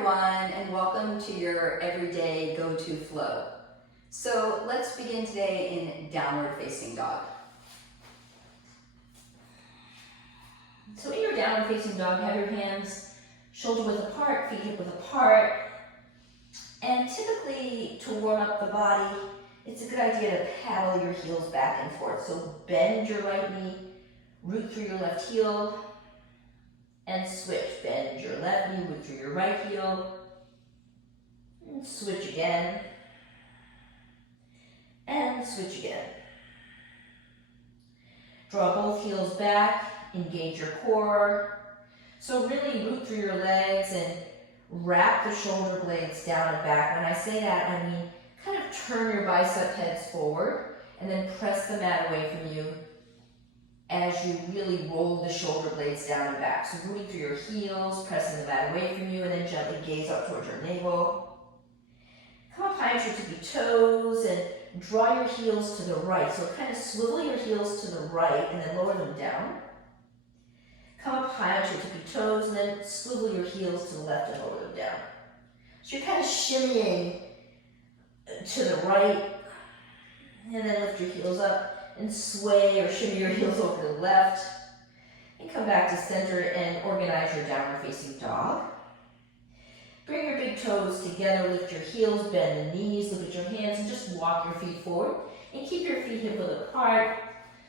everyone, and welcome to your everyday go-to flow. So let's begin today in downward facing dog. So in your downward facing dog, have your hands shoulder width apart, feet hip width apart. And typically to warm up the body, it's a good idea to paddle your heels back and forth. So bend your right knee, root through your left heel, and switch. Bend your left knee, root through your right heel, and switch again, and switch again. Draw both heels back, engage your core. So really root through your legs and wrap the shoulder blades down and back. When I say that, I mean kind of turn your bicep heads forward and then press the mat away from you as you really roll the shoulder blades down and back. So rooting through your heels, pressing the mat away from you, and then gently gaze up towards your navel. Come up high on your tippy toes and draw your heels to the right. So kind of swivel your heels to the right and then lower them down. Come up high on your tippy toes and then swivel your heels to the left and lower them down. So you're kind of shimmying to the right and then lift your heels up and sway or shimmy your heels over to the left. And come back to center and organize your downward facing dog. Bring your big toes together, lift your heels, bend the knees, look at your hands, and just walk your feet forward. And keep your feet hip width apart.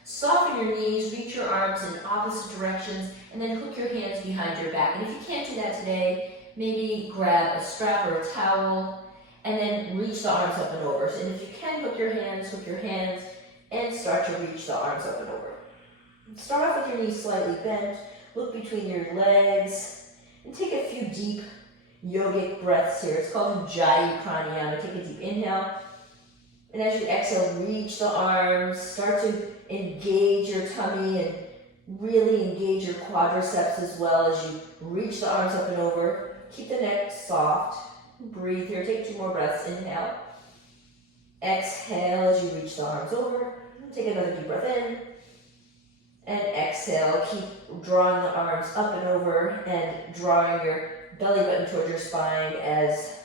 Soften your knees, reach your arms in opposite directions, and then hook your hands behind your back. And if you can't do that today, maybe grab a strap or a towel, and then reach the arms up and over. And if you can hook your hands, and start to reach the arms up and over. Start off with your knees slightly bent, look between your legs, and take a few deep yogic breaths here. It's called Ujjayi Pranayama. Take a deep inhale, and as you exhale, reach the arms, start to engage your tummy and really engage your quadriceps as well as you reach the arms up and over. Keep the neck soft. Breathe here. Take 2 more breaths. Inhale. Exhale as you reach the arms over. Take another deep breath in. And exhale. Keep drawing the arms up and over and drawing your belly button towards your spine as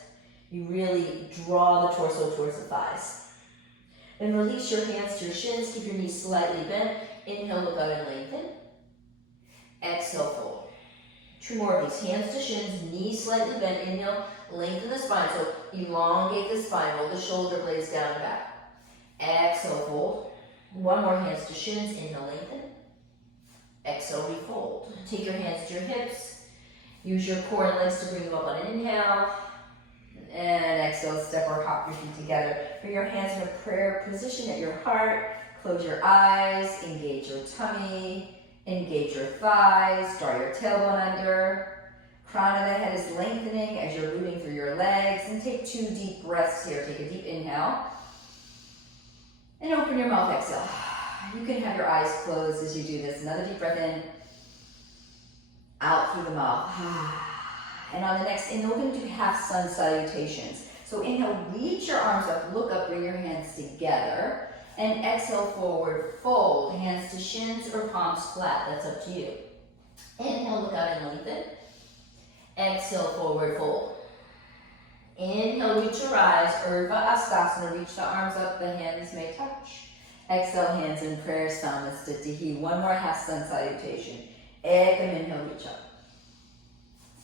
you really draw the torso towards the thighs. Then release your hands to your shins. Keep your knees slightly bent. Inhale, look out and lengthen. Exhale, fold. 2 more of these. Hands to shins, knees slightly bent. Inhale, lengthen the spine. So elongate the spine. Roll the shoulder blades down and back. Exhale, fold. 1 more, hands to shins. Inhale, lengthen. Exhale, refold. Take your hands to your hips. Use your core and legs to bring you up on an inhale. And exhale, step or hop your feet together. Bring your hands in a prayer position at your heart. Close your eyes. Engage your tummy. Engage your thighs. Draw your tailbone under. Crown of the head is lengthening as you're rooting through your legs. And take 2 deep breaths here. Take a deep inhale. And open your mouth, exhale. You can have your eyes closed as you do this. Another deep breath in. Out through the mouth. And on the next inhale, we're going to do half sun salutations. So inhale, reach your arms up, look up, bring your hands together. And exhale, forward, fold. Hands to shins or palms flat. That's up to you. Inhale, look out and lengthen. Exhale, forward fold. Inhale, reach your eyes, Urdhva Hastasana. Reach the arms up, the hands may touch. Exhale, hands in prayer, Samasthiti. 1 more half sun salutation. Ekam, inhale, reach up.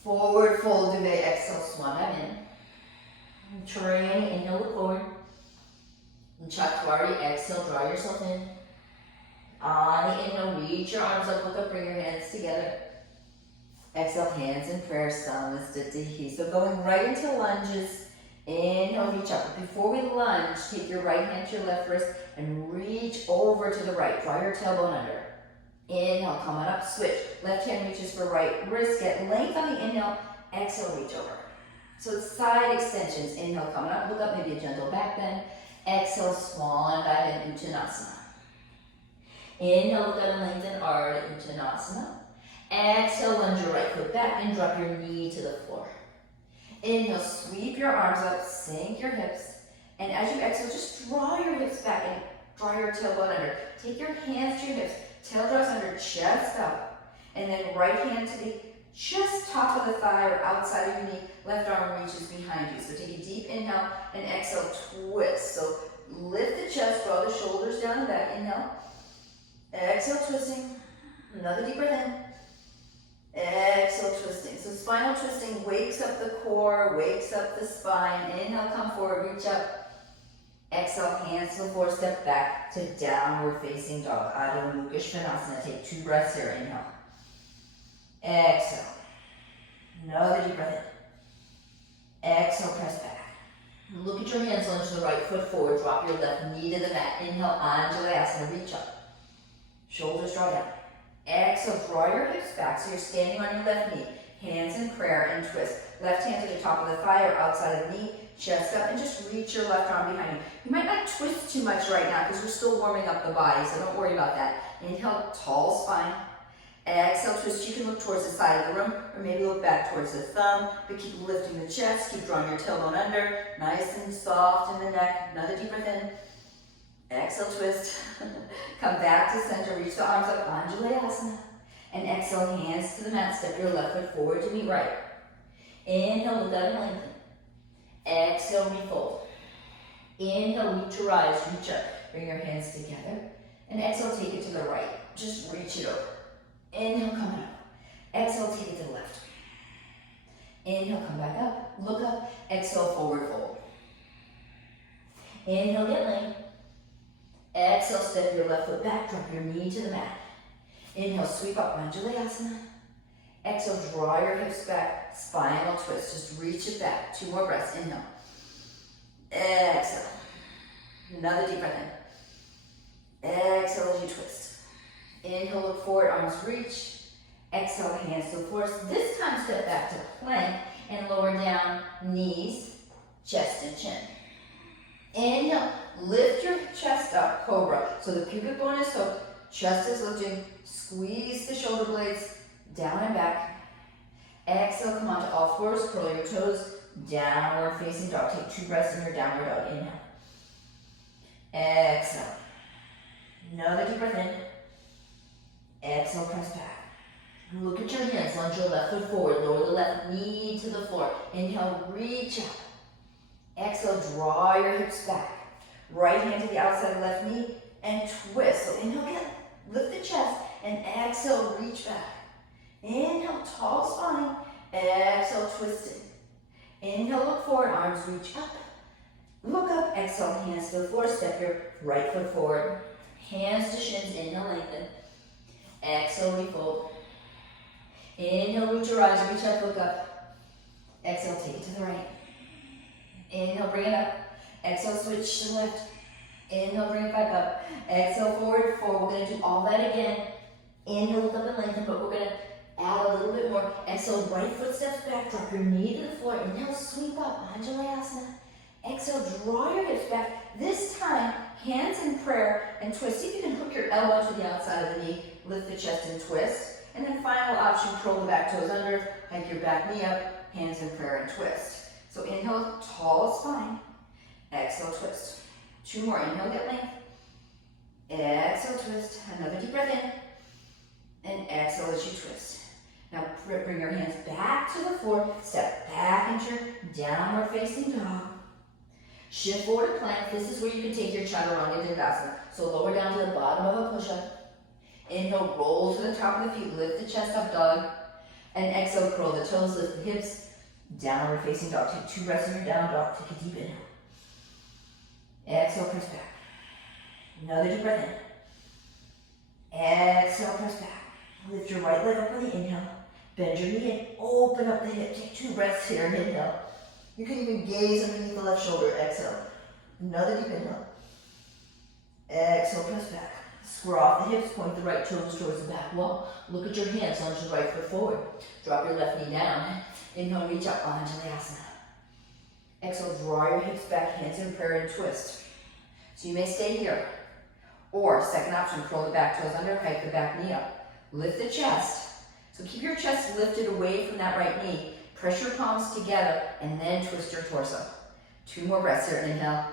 Forward fold, Duve. Exhale, Swanam in. Triangle, inhale, look forward. And Chaturanga, exhale, draw yourself in. On the inhale, reach your arms up, look up, bring your hands together. Exhale, hands in prayer, Samasthiti. So going right into lunges. Inhale, reach up. But before we lunge, take your right hand to your left wrist and reach over to the right. Draw your tailbone under. Inhale, come on up, switch. Left hand reaches for right wrist. Get length on the inhale. Exhale, reach over. So side extensions. Inhale, coming up, look up, maybe a gentle back bend. Exhale, swan dive in Uttanasana. Inhale, look up and lengthen, Ardha Uttanasana. Exhale, lunge your right foot back and drop your knee to the floor. Inhale, sweep your arms up, sink your hips. And as you exhale, just draw your hips back and draw your tailbone under. Take your hands to your hips, tail draws under, chest up. And then right hand to the just top of the thigh or outside of your knee. Left arm reaches behind you. So take a deep inhale and exhale, twist. So lift the chest, draw the shoulders down and back. Inhale. Exhale, twisting. Another deep breath in. Exhale, twisting. So spinal twisting wakes up the core, wakes up the spine. Inhale, come forward, reach up. Exhale, hands to the floor, step back to downward facing dog. Adho Mukha Svanasana. Take 2 breaths here. Inhale. Exhale. Another deep breath in. Exhale, press back. Look at your hands, lunge the right foot forward. Drop your left knee to the mat. Inhale, Anjalayasana, reach up. Shoulders draw down. Exhale, draw your hips back so you're standing on your left knee. Hands in prayer and twist. Left hand to the top of the thigh or outside of the knee. Chest up and just reach your left arm behind you. You might not twist too much right now because we're still warming up the body, so don't worry about that. Inhale, tall spine. Exhale, twist. You can look towards the side of the room or maybe look back towards the thumb, but keep lifting the chest, keep drawing your tailbone under, nice and soft in the neck. Another deep breath in. Exhale, twist. Come back to center, reach the arms up, Anjalayasana. And exhale, hands to the mat, step your left foot forward to meet right. Inhale, look up and lengthen. Exhale, refold. Inhale, reach your eyes, reach up. Bring your hands together. And exhale, take it to the right. Just reach it over. Inhale, come up. Exhale, take it to the left. Inhale, come back up. Look up. Exhale, forward fold. Inhale, get length. Exhale, step your left foot back. Drop your knee to the mat. Inhale, sweep up, Anjalayasana. Exhale, draw your hips back. Spinal twist. Just reach it back. 2 more breaths. Inhale. Exhale. Another deep breath in. Exhale as you twist. Inhale, look forward, arms reach. Exhale, hands to the floor. This time, step back to plank and lower down, knees, chest and chin. Inhale, lift your chest up, cobra. So the pubic bone is hooked, chest is lifting. Squeeze the shoulder blades down and back. Exhale, come onto all fours, curl your toes, downward facing dog. Take 2 breaths in your downward dog. Inhale. Exhale. Another deep breath in. Exhale, press back. Look at your hands, lunge your left foot forward, lower the left knee to the floor. Inhale, reach up. Exhale, draw your hips back. Right hand to the outside of the left knee and twist. So inhale, again, lift the chest and exhale, reach back. Inhale, tall spine. Exhale, twisting. Inhale, look forward, arms reach up. Look up, exhale, hands to the floor, step your right foot forward. Hands to shins, inhale, lengthen. Exhale, refold. Inhale, reach your eyes, reach up, look up. Exhale, take it to the right. Inhale, bring it up. Exhale, switch to the left. Inhale, bring it back up. Exhale, forward, forward. We're going to do all that again. Inhale, look up and lengthen, but we're going to add a little bit more. Exhale, right foot steps back, drop your knee to the floor. Inhale, sweep up, Anjalayasana. Exhale, draw your hips back. This time, hands in prayer and twist. See if you can hook your elbow to the outside of the knee. Lift the chest and twist. And then final option, curl the back toes under, hike your back knee up, hands in prayer and twist. So inhale, tall spine. Exhale, twist. 2 more. Inhale, get length. Exhale, twist. Another deep breath in. And exhale as you twist. Now bring your hands back to the floor. Step back into your downward facing dog. Shift forward to plank. This is where you can take your chaturanga dandasana. So lower down to the bottom of a push-up. Inhale, roll to the top of the feet. Lift the chest up, dog. And exhale, curl the toes, lift the hips. Downward facing dog. Take 2 breaths in your down dog. Take a deep inhale. Exhale, press back. Another deep breath in. Exhale, press back. Lift your right leg up with the inhale. Bend your knee and open up the hip. Take 2 breaths here. Inhale. You can even gaze underneath the left shoulder. Exhale. Another deep inhale. Exhale, press back. Square off the hips, point the right toes towards the back wall. Look at your hands, lunge the right foot forward. Drop your left knee down. Inhale, reach up, Anjalayasana. Exhale, draw your hips back, hands in prayer and twist. So you may stay here. Or, second option, curl the back toes under, hike the back knee up. Lift the chest. So keep your chest lifted away from that right knee. Press your palms together and then twist your torso. 2 more breaths here. Inhale.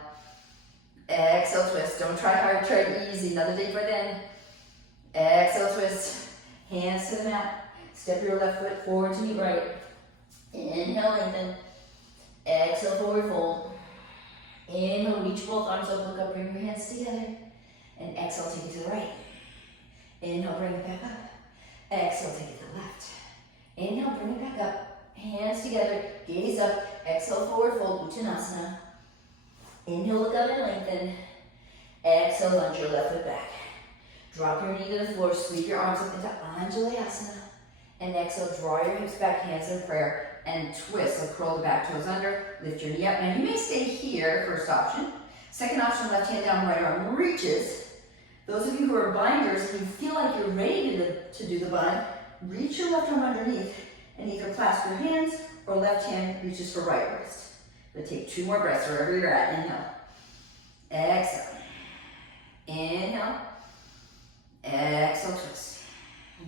Exhale, twist. Don't try hard, try easy. Another deep breath in. Exhale, twist. Hands to the mat. Step your left foot forward to meet right. Inhale, lengthen. Exhale, forward fold. Inhale, reach both arms up, look up, bring your hands together. And exhale, take it to the right. Inhale, bring it back up. Exhale, take it to the left. Inhale, bring it back up. Hands together, gaze up. Exhale, forward fold, Uttanasana. Inhale, look up and lengthen. Exhale, lunge your left foot back. Drop your knee to the floor, sweep your arms up into Anjalayasana. And exhale, draw your hips back, hands in prayer, and twist. So curl the back toes under, lift your knee up. Now you may stay here, first option. Second option, left hand down, right arm reaches. Those of you who are binders, if you feel like you're ready to do the bind, reach your left arm underneath and either clasp your hands or left hand reaches for right wrist. But take 2 more breaths wherever you're at. Inhale. Exhale. Inhale. Exhale, twist.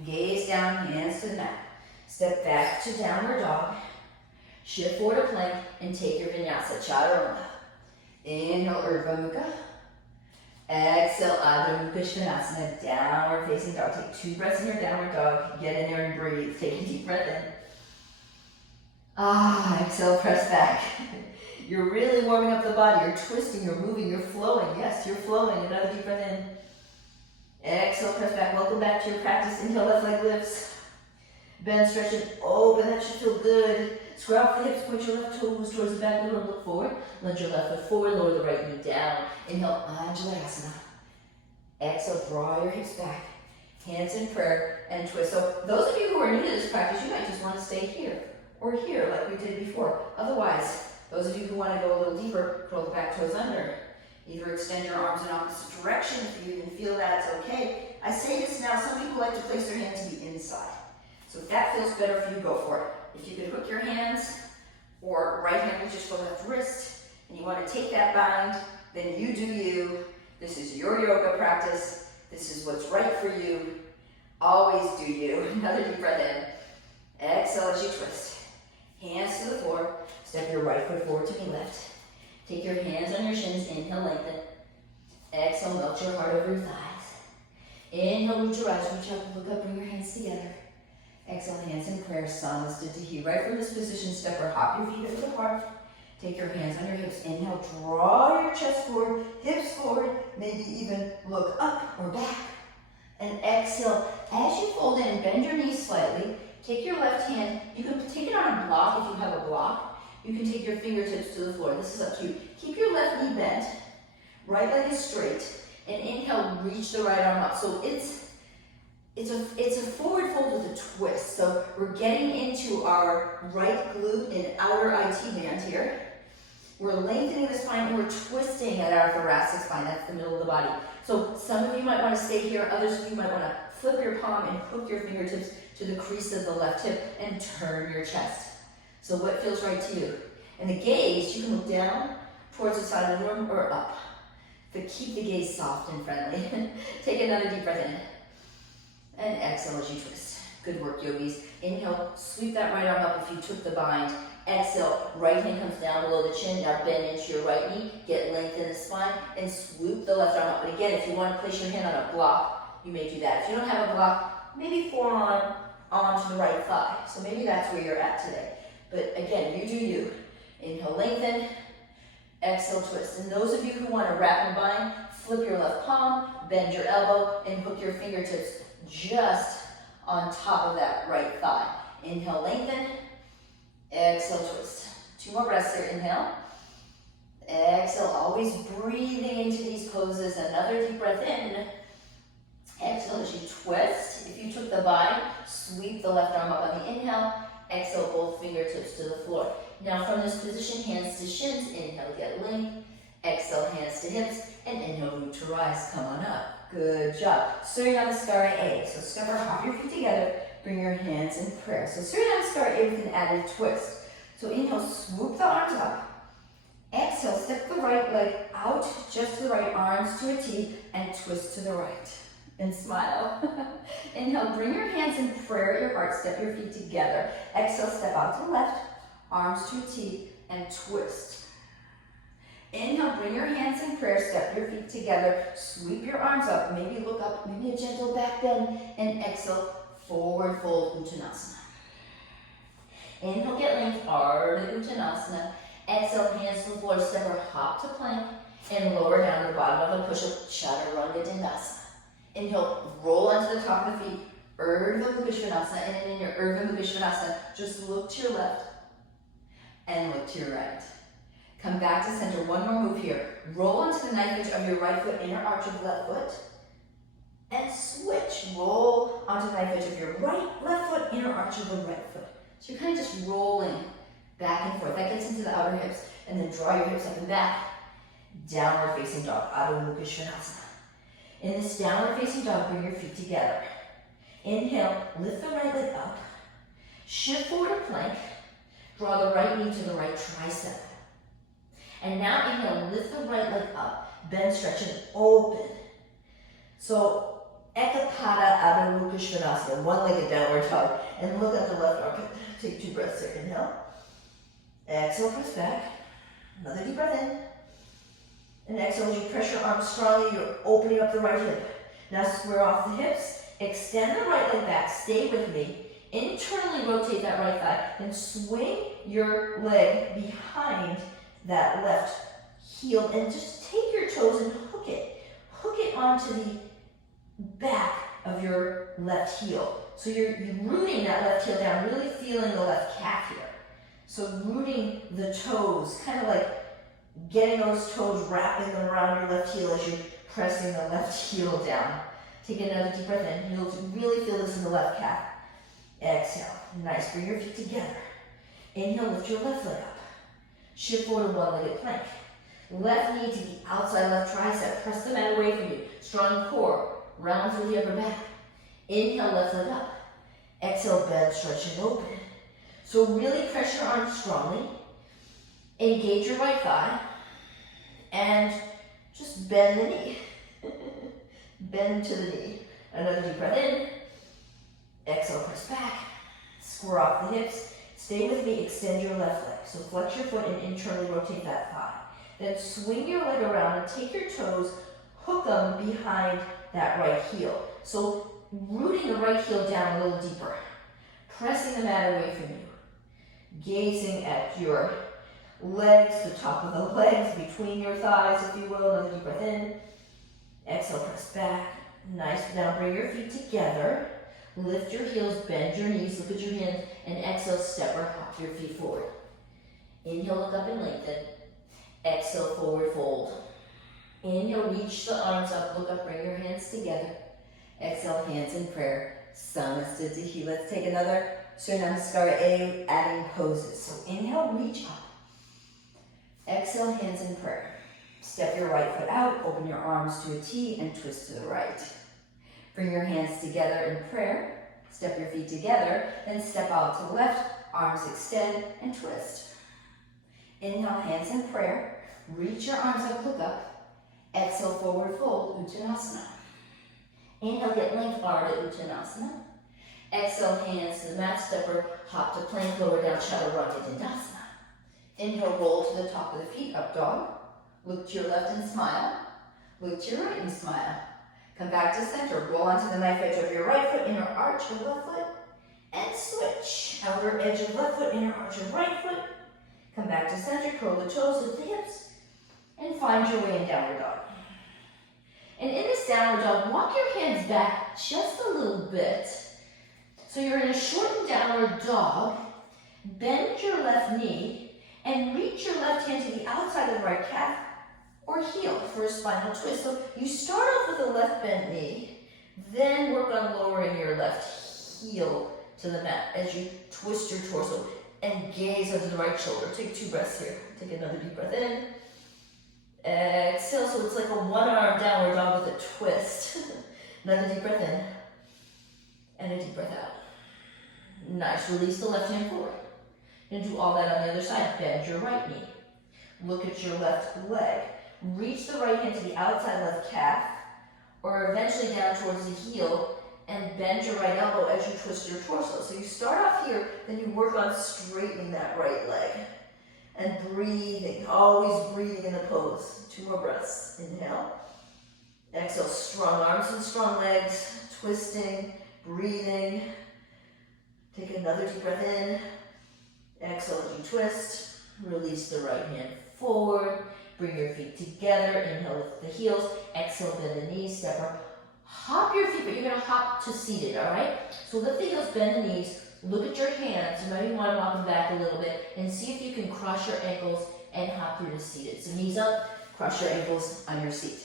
Gaze down, hands to the mat. Step back to downward dog. Shift forward to plank and take your vinyasa, chaturanga. Inhale, Urdhva Mukha. Exhale, Adho Mukha Svanasana, downward facing dog. Take 2 breaths in your downward dog. Get in there and breathe. Take a deep breath in. Exhale, press back. You're really warming up the body. You're twisting, you're moving, you're flowing. Yes, you're flowing. Another deep breath in. Exhale, press back. Welcome back to your practice. Inhale, left leg lifts. Bend, stretch, and open. That should feel good. Square off the hips, point your left toes towards the back middle and look forward. Lunge your left foot forward, lower the right knee down. Inhale, Anjalayasana. Exhale, draw your hips back. Hands in prayer and twist. So those of you who are new to this practice, you might just want to stay here or here like we did before. Otherwise, those of you who want to go a little deeper, curl the back toes under. Either extend your arms in opposite direction if you even feel that it's okay. I say this now, some people like to place their hand to the inside. So if that feels better for you, go for it. If you could hook your hands, or right hand reaches for left wrist, and you want to take that bind, then you do you. This is your yoga practice. This is what's right for you. Always do you. Another deep breath in. Exhale as you twist. Hands to the floor. Step your right foot forward to be left. Take your hands on your shins. Inhale, lengthen. Exhale, melt your heart over your thighs. Inhale, root to rise. Reach up, look up, bring your hands together. Exhale, hands in prayer, Samastitihi. Right from this position, step or hop your feet over the heart. Take your hands on your hips. Inhale, draw your chest forward, hips forward, maybe even look up or back. And exhale, as you fold in, bend your knees slightly. Take your left hand, you can take it on a block if you have a block. You can take your fingertips to the floor. This is up to you. Keep your left knee bent, right leg is straight, and inhale, reach the right arm up. So it's a forward fold with a twist. So we're getting into our right glute and outer IT band here. We're lengthening the spine and we're twisting at our thoracic spine. That's the middle of the body. So some of you might want to stay here. Others of you might want to flip your palm and hook your fingertips to the crease of the left hip and turn your chest. So what feels right to you? And the gaze, you can look down towards the side of the room or up. But keep the gaze soft and friendly. Take another deep breath in. And exhale as you twist. Good work, yogis. Inhale, sweep that right arm up if you took the bind. Exhale, right hand comes down below the chin. Now bend into your right knee. Get length in the spine and swoop the left arm up. But again, if you want to place your hand on a block, you may do that. If you don't have a block, maybe forearm onto the right thigh. So maybe that's where you're at today. But again, you do you. Inhale, lengthen. Exhale, twist. And those of you who want to wrap and bind, flip your left palm, bend your elbow, and hook your fingertips just on top of that right thigh. Inhale, lengthen. Exhale, twist. 2 more breaths here. Inhale. Exhale, always breathing into these poses. Another deep breath in. Exhale as you twist. If you took the bind, sweep the left arm up on the inhale. Exhale, both fingertips to the floor. Now from this position, hands to shins. Inhale, get length. Exhale, hands to hips. And inhale, root to rise. Come on up. Good job. Surya Namaskara A. So step or hop your feet together. Bring your hands in prayer. So Surya Namaskara A with an added twist. So inhale, swoop the arms up. Exhale, step the right leg out, just to the right, arms to a T, and twist to the right. And smile. Inhale, bring your hands in prayer at your heart. Step your feet together. Exhale, step out to the left, arms to a T, and twist. Inhale, bring your hands in prayer, step your feet together, sweep your arms up, maybe look up, maybe a gentle back bend, and exhale, Forward fold Uttanasana. Inhale, get length, Ardha Uttanasana. Exhale, hands to the floor, step or hop to plank, and lower down to the bottom of the push-up, Chaturanga Dandasana. Inhale, roll onto the top of the feet, Urdhva Mukha Svanasana, and then in your Urdhva Mukha Svanasana, just look to your left and look to your right. Come back to center, one more move here. Roll onto the knife edge of your right foot, inner arch of left foot, and switch. Roll onto the knife edge of your left foot, inner arch of the right foot. So you're kind of just rolling back and forth. That gets into the outer hips, and then draw your hips up and back. Downward facing dog, Adho Mukha Svanasana. In this downward facing dog, bring your feet together. Inhale, lift the right leg up. Shift forward to plank. Draw the right knee to the right tricep. And now inhale, lift the right leg up. Bend, stretch, and open. So, Ekapada Adho Mukha Svanasana, one-legged downward dog. And look at the left armpit. Take 2 breaths here. Inhale. Exhale, press back. Another deep breath in. And exhale, as you press your arms strongly, you're opening up the right hip. Now square off the hips. Extend the right leg back. Stay with me. Internally rotate that right thigh. And swing your leg behind that left heel. And just take your toes and hook it. Hook it onto the back of your left heel. So you're rooting that left heel down, really feeling the left calf here. So rooting the toes, kind of like getting those toes, wrapping them around your left heel as you're pressing the left heel down. Take another deep breath in. You'll really feel this in the left calf. Exhale. Nice. Bring your feet together. Inhale, lift your left leg up. Shift forward to one-legged plank. Left knee to the outside left tricep. Press the mat away from you. Strong core. Round through the upper back. Inhale, left leg up. Exhale, bend, stretch, and open. So really press your arms strongly. Engage your right thigh. And just bend the knee. Bend to the knee. Another deep breath in. Exhale, press back. Square off the hips. Stay with me, extend your left leg. So flex your foot and internally rotate that thigh. Then swing your leg around and take your toes, hook them behind that right heel. So rooting the right heel down a little deeper. Pressing the mat away from you. Gazing at your legs, the top of the legs, between your thighs, if you will. Another deep breath in. Exhale, press back. Nice. Now bring your feet together. Lift your heels, bend your knees, look at your hands, and exhale, step or hop your feet forward. Inhale, look up and lengthen. Exhale, forward fold. Inhale, reach the arms up, look up, bring your hands together. Exhale, hands in prayer. Samasthiti. Let's take another Surya Namaskara, adding poses. So inhale, reach up. Exhale, hands in prayer. Step your right foot out, open your arms to a T, and twist to the right. Bring your hands together in prayer. Step your feet together, then step out to the left, arms extend, and twist. Inhale, hands in prayer. Reach your arms up, look up. Exhale, forward fold, Uttanasana. Inhale, get length, Ardha Uttanasana. Exhale, hands to the mat, step or hop to plank, lower down, Chaturanga Dandasana. Inhale, roll to the top of the feet, up dog. Look to your left and smile. Look to your right and smile. Come back to center. Roll onto the knife edge of your right foot, inner arch of left foot, and switch. Outer edge of left foot, inner arch of right foot. Come back to center, curl the toes with the hips, and find your way in downward dog. And in this downward dog, walk your hands back just a little bit. So you're in a shortened downward dog. Bend your left knee, and reach your left hand to the outside of the right calf, or heel for a spinal twist. So you start off with a left bent knee, then work on lowering your left heel to the mat as you twist your torso and gaze under the right shoulder. Take 2 breaths here. Take another deep breath in. Exhale, so it's like a one-arm downward dog with a twist. Another deep breath in, and a deep breath out. Nice, release the left hand forward. And do all that on the other side. Bend your right knee. Look at your left leg. Reach the right hand to the outside left calf, or eventually down towards the heel, and bend your right elbow as you twist your torso. So you start off here, then you work on straightening that right leg. And breathing, always breathing in the pose. 2 more breaths. Inhale. Exhale, strong arms and strong legs, twisting, breathing. Take another deep breath in. Exhale as you twist. Release the right hand forward. Bring your feet together. Inhale, lift the heels. Exhale, bend the knees. Step up. Hop your feet, but you're going to hop to seated, all right? So lift the heels, bend the knees. Look at your hands. You might even want to walk them back a little bit and see if you can cross your ankles and hop through to seated. So knees up, cross your ankles on your seat.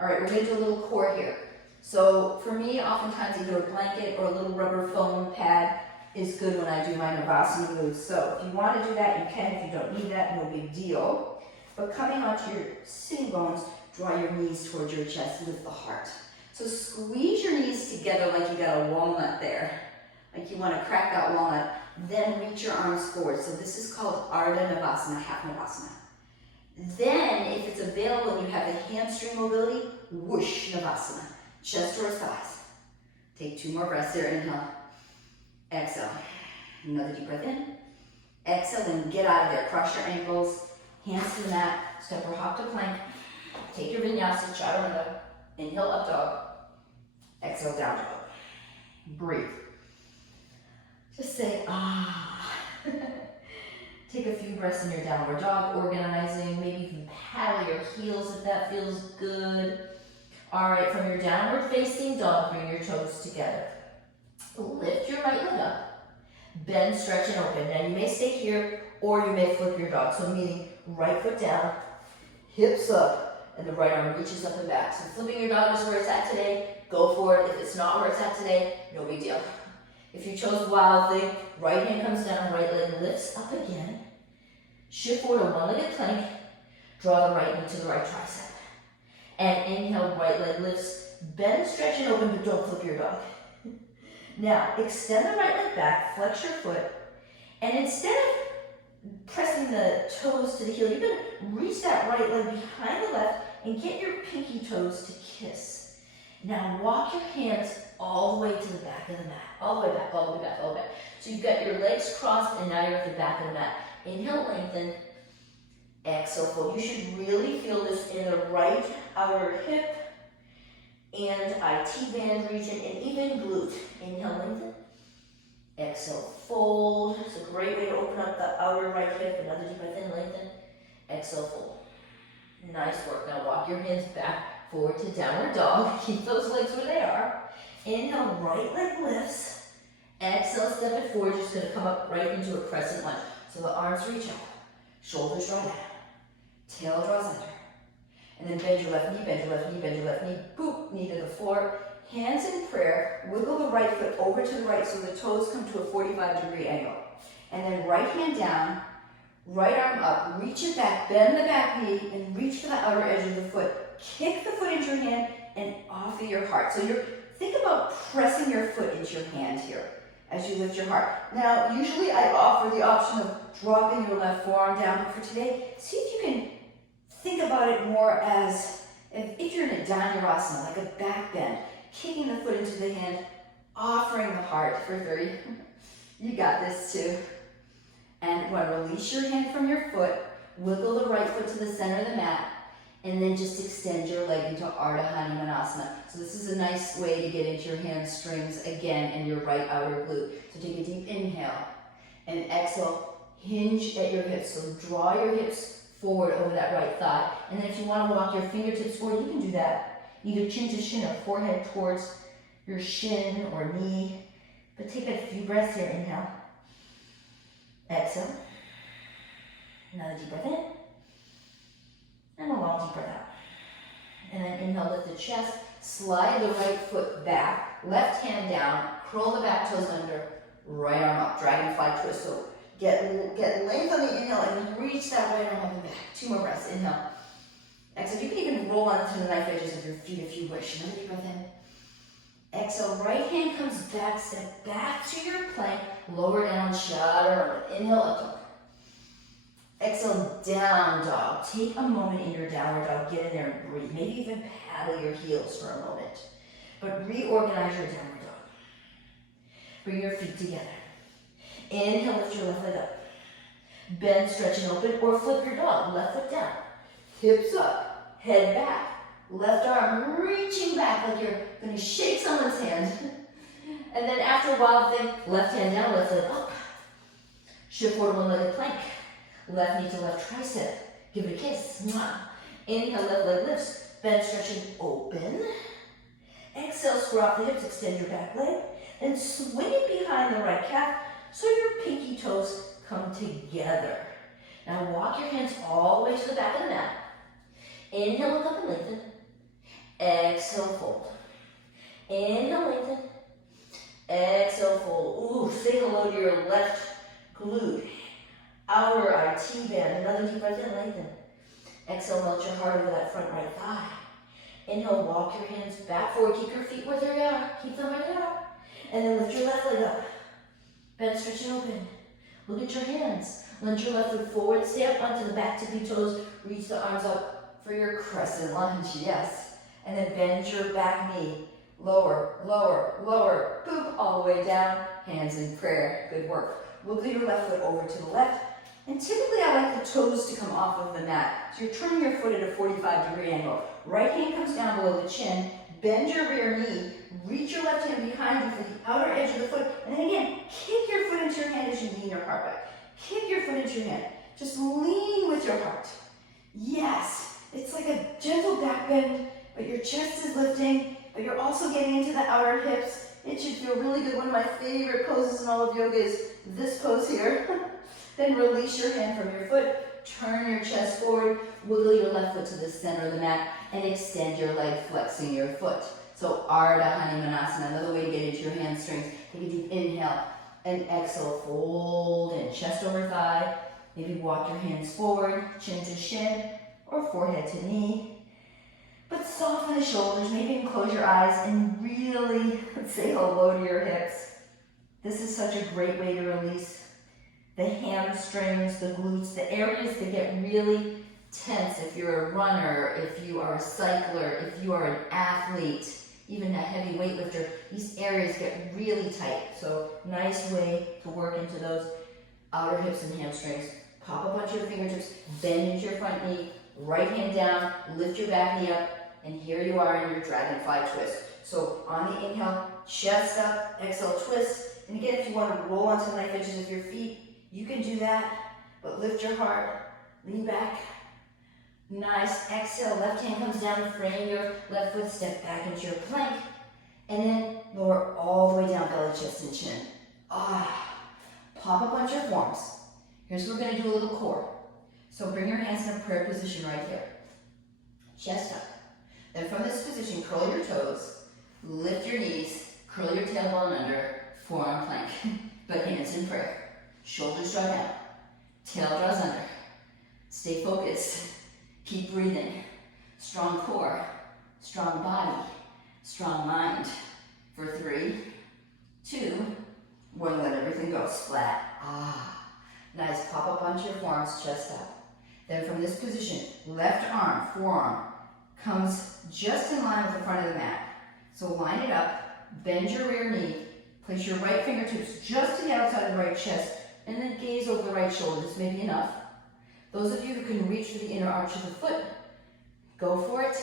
All right, we're going to do a little core here. So for me, oftentimes either a blanket or a little rubber foam pad is good when I do my Navasana moves. So if you want to do that, you can. If you don't need that, no big deal. But coming onto your sitting bones, draw your knees towards your chest, lift the heart. So squeeze your knees together like you got a walnut there, like you want to crack that walnut. Then reach your arms forward. So this is called Ardha Navasana, half Navasana. Then, if it's available and you have the hamstring mobility, whoosh Navasana, chest towards thighs. Take 2 more breaths there. Inhale, exhale. Another deep breath in. Exhale, then get out of there. Cross your ankles, hands to the mat, step or hop to plank. Take your vinyasa, chaturanga. Inhale, up dog. Exhale, down dog. Breathe. Just say, ah. Take a few breaths in your downward dog, organizing. Maybe you can paddle your heels if that feels good. All right, from your downward facing dog, bring your toes together. Lift your right leg up. Bend, stretch, and open. Now you may stay here or you may flip your dog. So meaning right foot down, hips up, and the right arm reaches up and back. So flipping your dog is where it's at today. Go for it. If it's not where it's at today, no big deal. If you chose wild thing, right hand comes down, right leg lifts up again. Shift forward to one-legged plank. Draw the right knee to the right tricep. And inhale, right leg lifts. Bend, stretch, and open, but don't flip your dog. Now, extend the right leg back, flex your foot, and instead of pressing the toes to the heel, you're going to reach that right leg behind the left and get your pinky toes to kiss. Now walk your hands all the way to the back of the mat. All the way back, all the way back, all the way back. So you've got your legs crossed and now you're at the back of the mat. Inhale, lengthen. Exhale, fold. You should really feel this in the right outer hip and IT band region and even glute. Inhale, lengthen. Exhale, fold. It's a great way to open up the outer right hip. Another deep breath in, lengthen. Exhale, fold. Nice work. Now walk your hands back forward to downward dog. Keep those legs where they are. Inhale, right leg lifts. Exhale, step it forward. Just going to come up right into a crescent lunge. So the arms reach up. Shoulders draw down. Tail draws under. And then bend your left knee, bend your left knee, bend your left knee. Boop, knee to the floor. Hands in prayer. Wiggle the right foot over to the right so the toes come to a 45-degree angle. And then right hand down, right arm up. Reach it back, bend the back knee, and reach for the outer edge of the foot. Kick the foot into your hand and offer your heart. So think about pressing your foot into your hand here as you lift your heart. Now, usually I offer the option of dropping your left forearm down, but for today, see if you can think about it more as if you're in a Dhanurasana, like a back bend, kicking the foot into the hand, offering the heart for 3. You got this too. And when release your hand from your foot, wiggle the right foot to the center of the mat, and then just extend your leg into Ardha Hanumanasana. So this is a nice way to get into your hamstrings again and your right outer glute. So take a deep inhale and exhale, hinge at your hips. So draw your hips forward over that right thigh. And then if you want to walk your fingertips forward, you can do that. Either chin to shin or forehead towards your shin or knee. But take a few breaths here. Inhale. Exhale. Another deep breath in. And a long deep breath out. And then inhale, lift the chest. Slide the right foot back. Left hand down. Curl the back toes under. Right arm up. Dragonfly twist. So get length on the inhale and reach that right arm up and back. 2 more breaths. Inhale. Exhale. You can even roll onto the knife edges of your feet if you wish. Another deep breath in. Exhale. Right hand comes back. Step back to your plank. Lower down. Chaturanga. Inhale, up dog. Exhale, down dog. Take a moment in your downward dog. Get in there and breathe. Maybe even paddle your heels for a moment. But reorganize your downward dog. Bring your feet together. Inhale, lift your left leg up. Bend, stretch, and open, or flip your dog. Left foot down. Hips up. Head back. Left arm reaching back like you're going to shake someone's hand. And then after a while, think left hand down, left leg up. Shift forward one-legged plank. Left knee to left tricep. Give it a kiss. Mwah. Inhale, left leg lifts. Bend, stretching, open. Exhale, square off the hips, extend your back leg. Then swing it behind the right calf so your pinky toes come together. Now walk your hands all the way to the back of the mat. Inhale, look up and lengthen. Exhale, fold. Inhale, lengthen. Exhale, fold. Ooh, say hello to your left glute. Outer IT band. Another deep breath in, lengthen. Exhale, melt your heart over that front right thigh. Inhale, walk your hands back forward. Keep your feet where they are. Keep them where they are. And then lift your left leg up. Bend, stretch, and open. Look at your hands. Lunge your left foot forward. Stay up onto the back tippy toes. Reach the arms up for your crescent lunge. Yes. And then bend your back knee. Lower, lower, lower. Boop, all the way down. Hands in prayer. Good work. Wiggle your left foot over to the left. And typically I like the toes to come off of the mat. So you're turning your foot at a 45-degree angle. Right hand comes down below the chin. Bend your rear knee. Reach your left hand behind you for the outer edge of the foot. And then again, kick your foot into your hand as you lean your heart back. Kick your foot into your hand. Just lean with your heart. Yes. It's like a gentle back bend, but your chest is lifting, but you're also getting into the outer hips. It should feel really good. One of my favorite poses in all of yoga is this pose here. Then release your hand from your foot, turn your chest forward, wiggle your left foot to the center of the mat, and extend your leg, flexing your foot. So Ardha Hanumanasana, another way to get into your hamstrings. Take a deep inhale and exhale, fold in, chest over thigh. Maybe walk your hands forward, chin to shin, or forehead to knee. But soften the shoulders, maybe even close your eyes and really say hello to your hips. This is such a great way to release the hamstrings, the glutes, the areas that get really tense if you're a runner, if you are a cycler, if you are an athlete, even a heavy weightlifter. These areas get really tight. So nice way to work into those outer hips and hamstrings. Pop up onto your fingertips, bend into your front knee, right hand down, lift your back knee up, and here you are in your dragonfly twist. So on the inhale, chest up, exhale, twist. And again, if you want to roll onto the knife edges of your feet, you can do that, but lift your heart, lean back. Nice, exhale, left hand comes down, frame your left foot, step back into your plank, and then lower all the way down, belly, chest, and chin. Pop up onto your forearms. Here's what we're gonna do, a little core. So bring your hands in a prayer position right here. Chest up. Then from this position, curl your toes, lift your knees, curl your tailbone under, forearm plank, but hands in prayer. Shoulders draw down, tail draws under. Stay focused, keep breathing. Strong core, strong body, strong mind. For 3, 2, 1, let everything go, splat. Nice, pop up onto your forearms, chest up. Then from this position, left arm, forearm, comes just in line with the front of the mat. So line it up, bend your rear knee, place your right fingertips just to the outside of the right chest, and then gaze over the right shoulder. This may be enough. Those of you who can reach for the inner arch of the foot, go for it.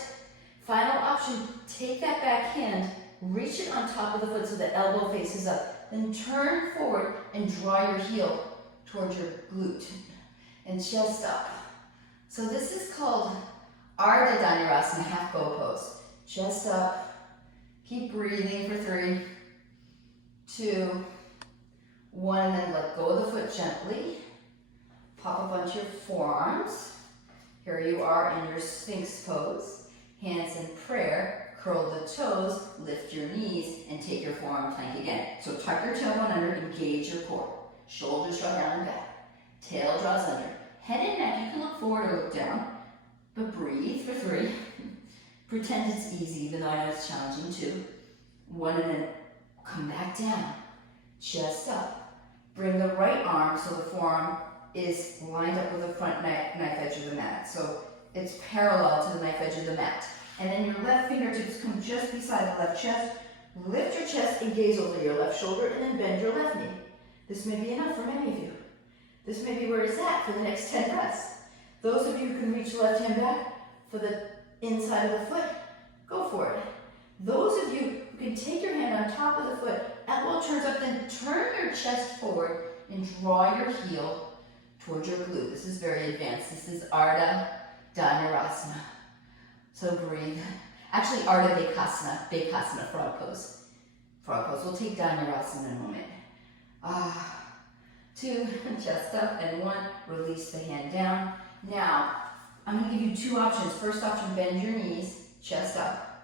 Final option, take that back hand, reach it on top of the foot so the elbow faces up. Then turn forward and draw your heel towards your glute and chest up. So this is called Ardha Dhanurasana, half bow pose. Chest up, keep breathing for 3, 2, 1, and then let go of the foot gently. Pop up onto your forearms. Here you are in your Sphinx pose. Hands in prayer, curl the toes, lift your knees, and take your forearm plank again. So tuck your tailbone under, engage your core. Shoulders draw down and back. Tail draws under. Head and neck, you can look forward or look down, but breathe for 3. Pretend it's easy, even though I know it's challenging too. 1, and then come back down. Chest up. Bring the right arm so the forearm is lined up with the front knife edge of the mat. So it's parallel to the knife edge of the mat. And then your left fingertips come just beside the left chest. Lift your chest and gaze over your left shoulder, and then bend your left knee. This may be enough for many of you. This may be where it's at for the next 10 breaths. Those of you who can reach the left hand back for the inside of the foot, go for it. Those of you who can take your hand on top of the foot elbow turns up, then turn your chest forward and draw your heel towards your glute. This is very advanced. This is Ardha Dhanurasana. So breathe. Actually, Ardha Bekasana, frog pose. Frog pose. We'll take Dhanurasana in a moment. 2, chest up, and 1, release the hand down. Now, I'm going to give you 2 options. First option, bend your knees, chest up.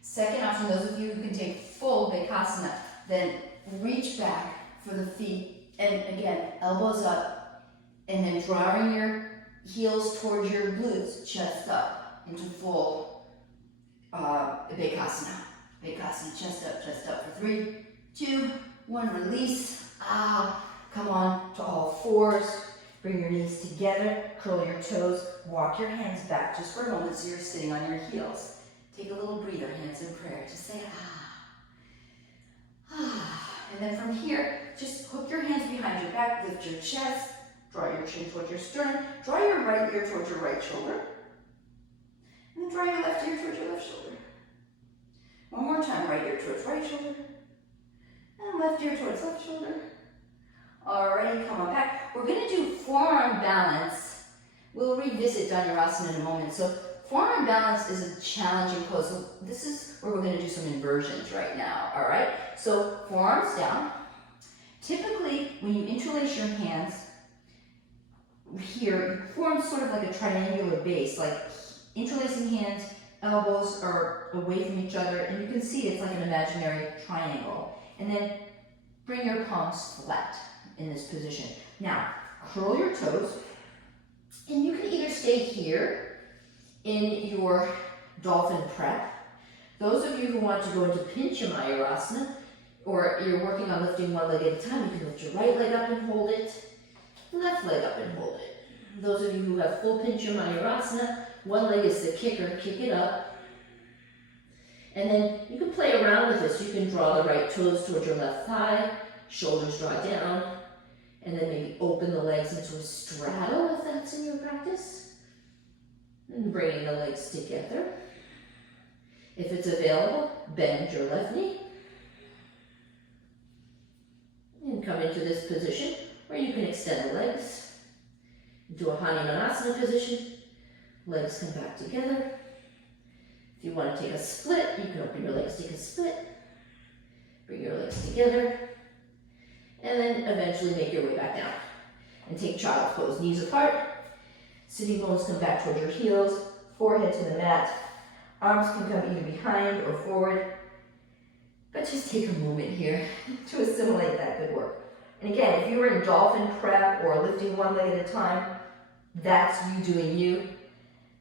Second option, those of you who can take full Bekasana, then reach back for the feet, and again, elbows up, and then drawing your heels towards your glutes, chest up, into full Bekasana. Bekasana, chest up for 3, 2, 1, release. Come on to all 4s. Bring your knees together, curl your toes, walk your hands back just for a moment so you're sitting on your heels. Take a little breather, hands in prayer. Just say And then from here, just hook your hands behind your back, lift your chest, draw your chin towards your sternum, draw your right ear towards your right shoulder, and then draw your left ear towards your left shoulder. One more time, right ear towards right shoulder, and left ear towards left shoulder. Alrighty, come on back. We're going to do forearm balance. We'll revisit Dhanurasana in a moment. So forearm balance is a challenging pose. So this is where we're going to do some inversions right now. Alright, so forearms down. Typically, when you interlace your hands here, you form sort of like a triangular base, like interlacing hands, elbows are away from each other, and you can see it's like an imaginary triangle. And then bring your palms flat in this position. Now, curl your toes, and you can either stay here in your dolphin prep. Those of you who want to go into Pincha Mayurasana, or you're working on lifting one leg at a time, you can lift your right leg up and hold it, left leg up and hold it. Those of you who have full Pincha Mayurasana, one leg is the kicker, kick it up. And then you can play around with this. You can draw the right toes towards your left thigh, shoulders draw down, and then maybe open the legs into a straddle if that's in your practice. And bringing the legs together. If it's available, bend your left knee. And come into this position where you can extend the legs. Into a Hanumanasana position. Legs come back together. If you want to take a split, you can open your legs, take a split. Bring your legs together. And then eventually make your way back down. And take child's pose, knees apart. Sitting bones come back towards your heels, forehead to the mat. Arms can come either behind or forward. But just take a moment here to assimilate that good work. And again, if you were in dolphin prep or lifting one leg at a time, that's you doing you.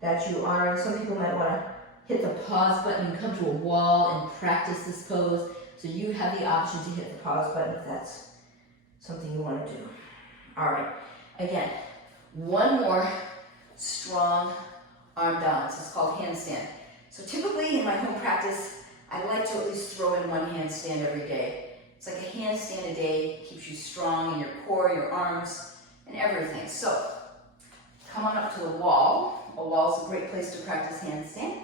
That's you honoring. Some people might want to hit the pause button and come to a wall and practice this pose. So you have the option to hit the pause button if that's something you want to do. All right, again, one more strong arm balance. It's called handstand. So typically in my home practice, I like to at least throw in one handstand every day. It's like a handstand a day, keeps you strong in your core, your arms, and everything. So come on up to the wall. A wall is a great place to practice handstand.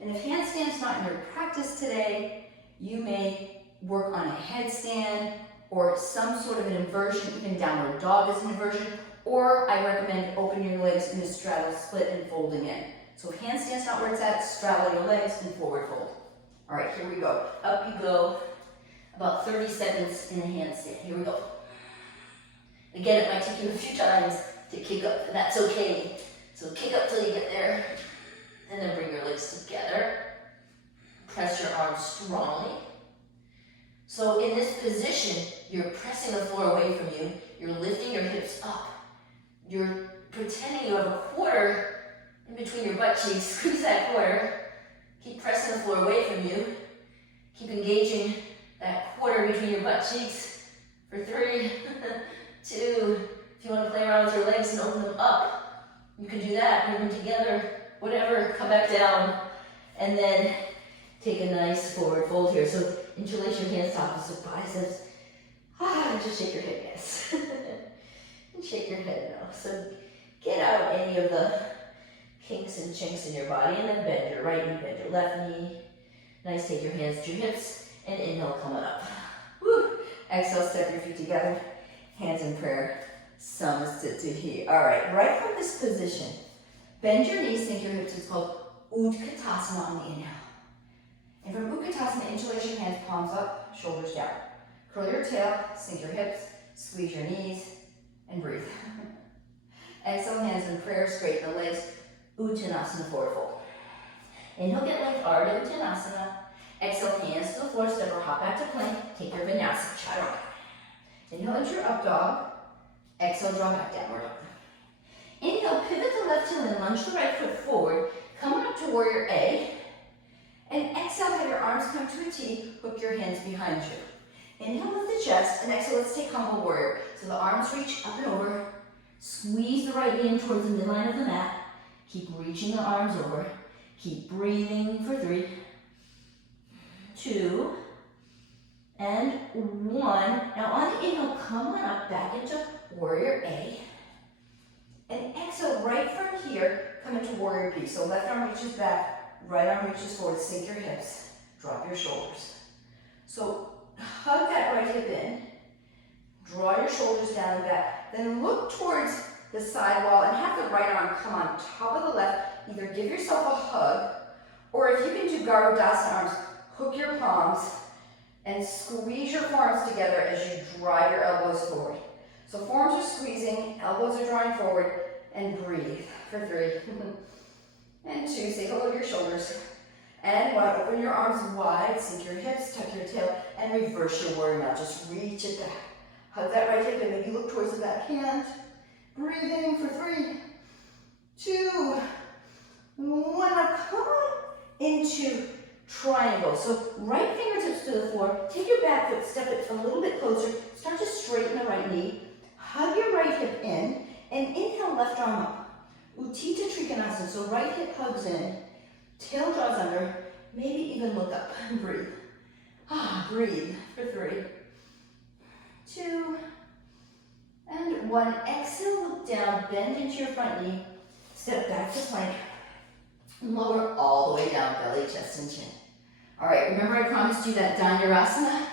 And if handstand's not in your practice today, you may work on a headstand or some sort of an inversion. Even downward dog is an inversion. Or I recommend opening your legs in a straddle split and folding in. So if handstand's not where it's at, straddle your legs and forward fold. All right, here we go. Up you go. About 30 seconds in a handstand. Here we go. Again, it might take you a few times to kick up, and that's okay. So kick up till you get there. And then bring your legs together. Press your arms strongly. So in this position, you're pressing the floor away from you. You're lifting your hips up. You're pretending you have a quarter in between your butt cheeks. Squeeze that quarter. Keep pressing the floor away from you. Keep engaging that quarter between your butt cheeks for 3, 2. If you want to play around with your legs and open them up, you can do that. Bring them together. Whatever, come back down, and then take a nice forward fold here. So interlace your hands to opposite biceps. And just shake your head, yes. And shake your head now. So get out any of the kinks and chinks in your body, and then bend your right knee, bend your left knee. Nice, take your hands to your hips, and inhale, come on up. Woo. Exhale, step your feet together, hands in prayer, Samasthiti. All right from this position, bend your knees, sink your hips. It's called Utkatasana on the inhale. And from Utkatasana, interlace your hands, palms up, shoulders down. Curl your tail, sink your hips, squeeze your knees, and breathe. Exhale, hands in prayer, straighten the legs, Uttanasana, forward fold. Inhale, get length, Ardha Uttanasana. Exhale, hands to the floor, step or hop back to plank. Take your Vinyasa, Chaturanga. Inhale into your up dog. Exhale, draw back, downward dog. Inhale, pivot the left heel in, lunge the right foot forward. Come on up to warrior A. And exhale, have your arms come to a T, hook your hands behind you. Inhale, lift the chest, and exhale, let's take humble warrior. So the arms reach up and over. Squeeze the right knee in towards the midline of the mat. Keep reaching the arms over. Keep breathing for 3, 2, and 1. Now on the inhale, come on up back into warrior A. And exhale, right from here, come into warrior B. So left arm reaches back, right arm reaches forward, sink your hips, drop your shoulders. So hug that right hip in, draw your shoulders down and back, then look towards the side wall and have the right arm come on top of the left. Either give yourself a hug, or if you can do Garudasana arms, hook your palms and squeeze your forearms together as you drive your elbows forward. So forearms are squeezing, elbows are drawing forward, and breathe for 3, and 2, say hello to your shoulders, and 1, open your arms wide, sink your hips, tuck your tail, and reverse your warrior now, just reach it back. Hug that right hip and maybe look towards the back hand, breathing for 3, 2, 1, now come on into triangle. So right fingertips to the floor, take your back foot, step it a little bit closer, start to straighten the right knee, hug your right hip in, and inhale, left arm up. Utthita Trikonasana, so right hip hugs in, tail draws under, maybe even look up and breathe. Breathe for 3, 2, and 1. Exhale, look down, bend into your front knee, step back to plank, lower all the way down, belly, chest, and chin. All right, remember I promised you that Dhanurasana?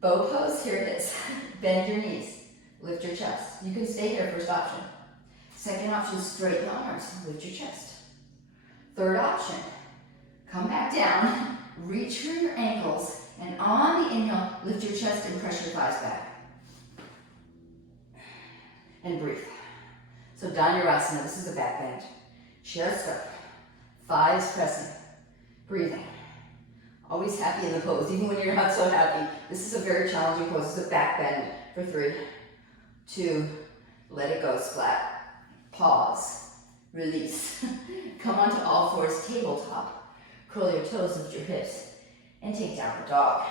Bow pose, here it is. Bend your knees, lift your chest. You can stay here, first option. Second option, straighten the arms, lift your chest. Third option, come back down, reach for your ankles, and on the inhale, lift your chest and press your thighs back. And breathe. So Dhanurasana, this is a back bend. Chest up, thighs pressing, breathing. Always happy in the pose, even when you're not so happy. This is a very challenging pose. It's a back bend for 3, 2, let it go, splat. Pause, release. Come onto all fours, tabletop. Curl your toes, lift your hips, and take downward dog.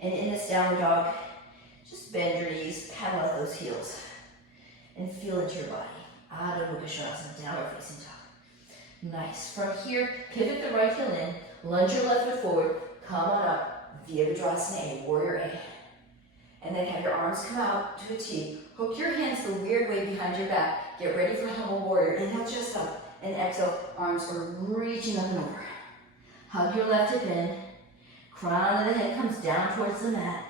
And in this downward dog, just bend your knees, paddle out those heels, and feel into your body. Adho Mukha Svanasana, downward facing dog. Nice. From here, pivot the right heel in, lunge your left foot forward, come on up, Virabhadrasana A, warrior A. And then have your arms come out to a T. Hook your hands the weird way behind your back. Get ready for humble warrior. Inhale, chest up, and exhale, arms are reaching up and over. Hug your left hip in, crown of the head comes down towards the mat.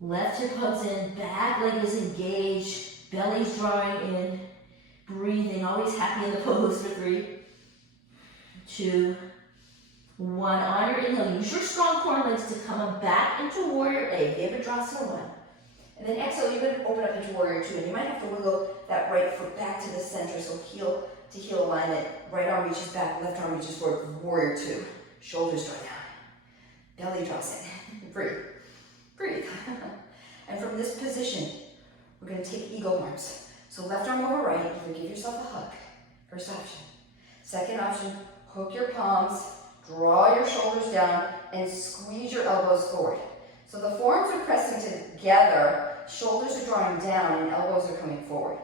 Left hip hugs in, back leg is engaged, belly's drawing in, breathing, always happy in the pose for 3, 2, 1. On your inhale, use your strong core and legs to come back into warrior A, Virabhadrasana 1. And then exhale, you're going to open up into warrior 2, and you might have to wiggle that right foot back to the center, so heel to heel alignment. Right arm reaches back, left arm reaches forward, warrior 2. Shoulders draw down, belly draws in. Breathe, breathe. And from this position, we're going to take eagle arms. So left arm over right, you can give yourself a hug. First option. Second option, hook your palms, draw your shoulders down, and squeeze your elbows forward. So the forearms are pressing together, shoulders are drawing down, and elbows are coming forward.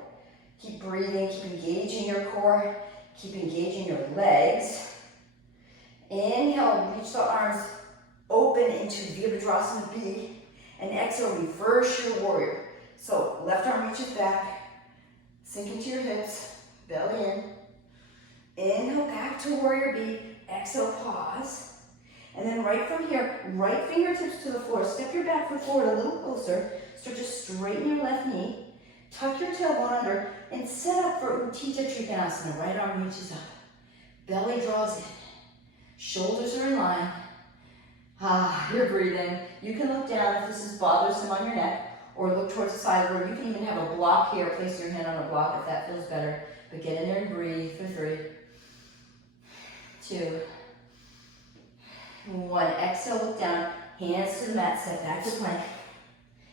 Keep breathing, keep engaging your core, keep engaging your legs. Inhale, reach the arms open into Virabhadrasana B, and exhale, reverse your warrior. So left arm reaches back, sink into your hips, belly in. Inhale, back to warrior B, exhale, pause. And then right from here, right fingertips to the floor. Step your back foot forward a little closer. Start to straighten your left knee. Tuck your tailbone under and set up for Utthita Trikonasana. Right arm reaches up. Belly draws in. Shoulders are in line. You're breathing. You can look down if this is bothersome on your neck, or look towards the side where you can even have a block here. Place your hand on a block if that feels better. But get in there and breathe for 3, 2, 1. Exhale, look down. Hands to the mat, step back to plank.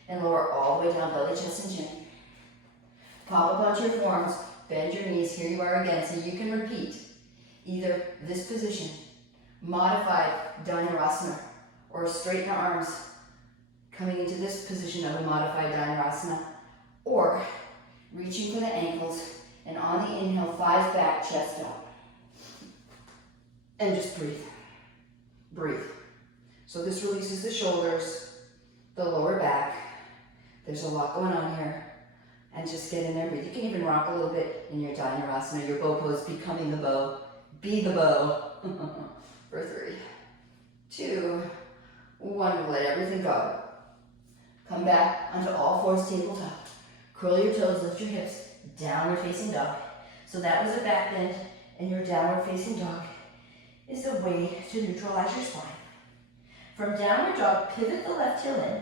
And lower all the way down, belly, chest, and chin. Pop up onto your forearms, bend your knees. Here you are again, so you can repeat either this position, modified Dhanurasana, or straighten the arms, coming into this position of a modified Dhanurasana, or reaching for the ankles, and on the inhale, thighs back, chest up. And just breathe. Breathe. So this releases the shoulders, the lower back. There's a lot going on here. And just get in there, breathe. You can even rock a little bit in your Dhanurasana, your bow pose, becoming the bow. Be the bow. For 3, 2, 1. Let everything go. Come back onto all fours, tabletop. Curl your toes, lift your hips. Downward facing dog. So that was a back bend, and your downward facing dog is a way to neutralize your spine. From downward dog, pivot the left heel in.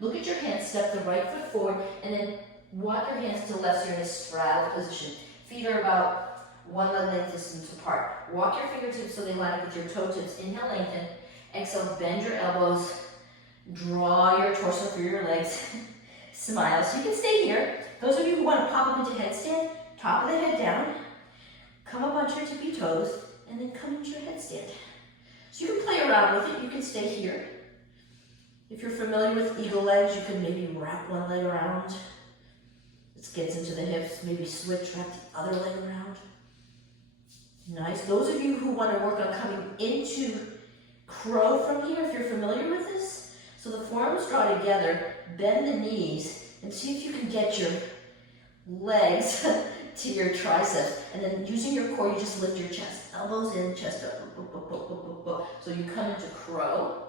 Look at your hands, step the right foot forward, and then walk your hands to the left so you're in a straddle position. Feet are about 1 leg length distance apart. Walk your fingertips so they line up with your toe tips. Inhale, lengthen. Exhale, bend your elbows. Draw your torso through your legs. Smile. So you can stay here. Those of you who want to pop up into headstand, top of the head down. Come up onto your tippy toes, and then come into your headstand. So you can play around with it. You can stay here. If you're familiar with eagle legs, you can maybe wrap one leg around. This gets into the hips, maybe switch, wrap the other leg around. Nice. Those of you who want to work on coming into crow from here, if you're familiar with this, so the forearms draw together, bend the knees, and see if you can get your legs to your triceps. And then using your core, you just lift your chest. Elbows in, chest up. So you come into crow,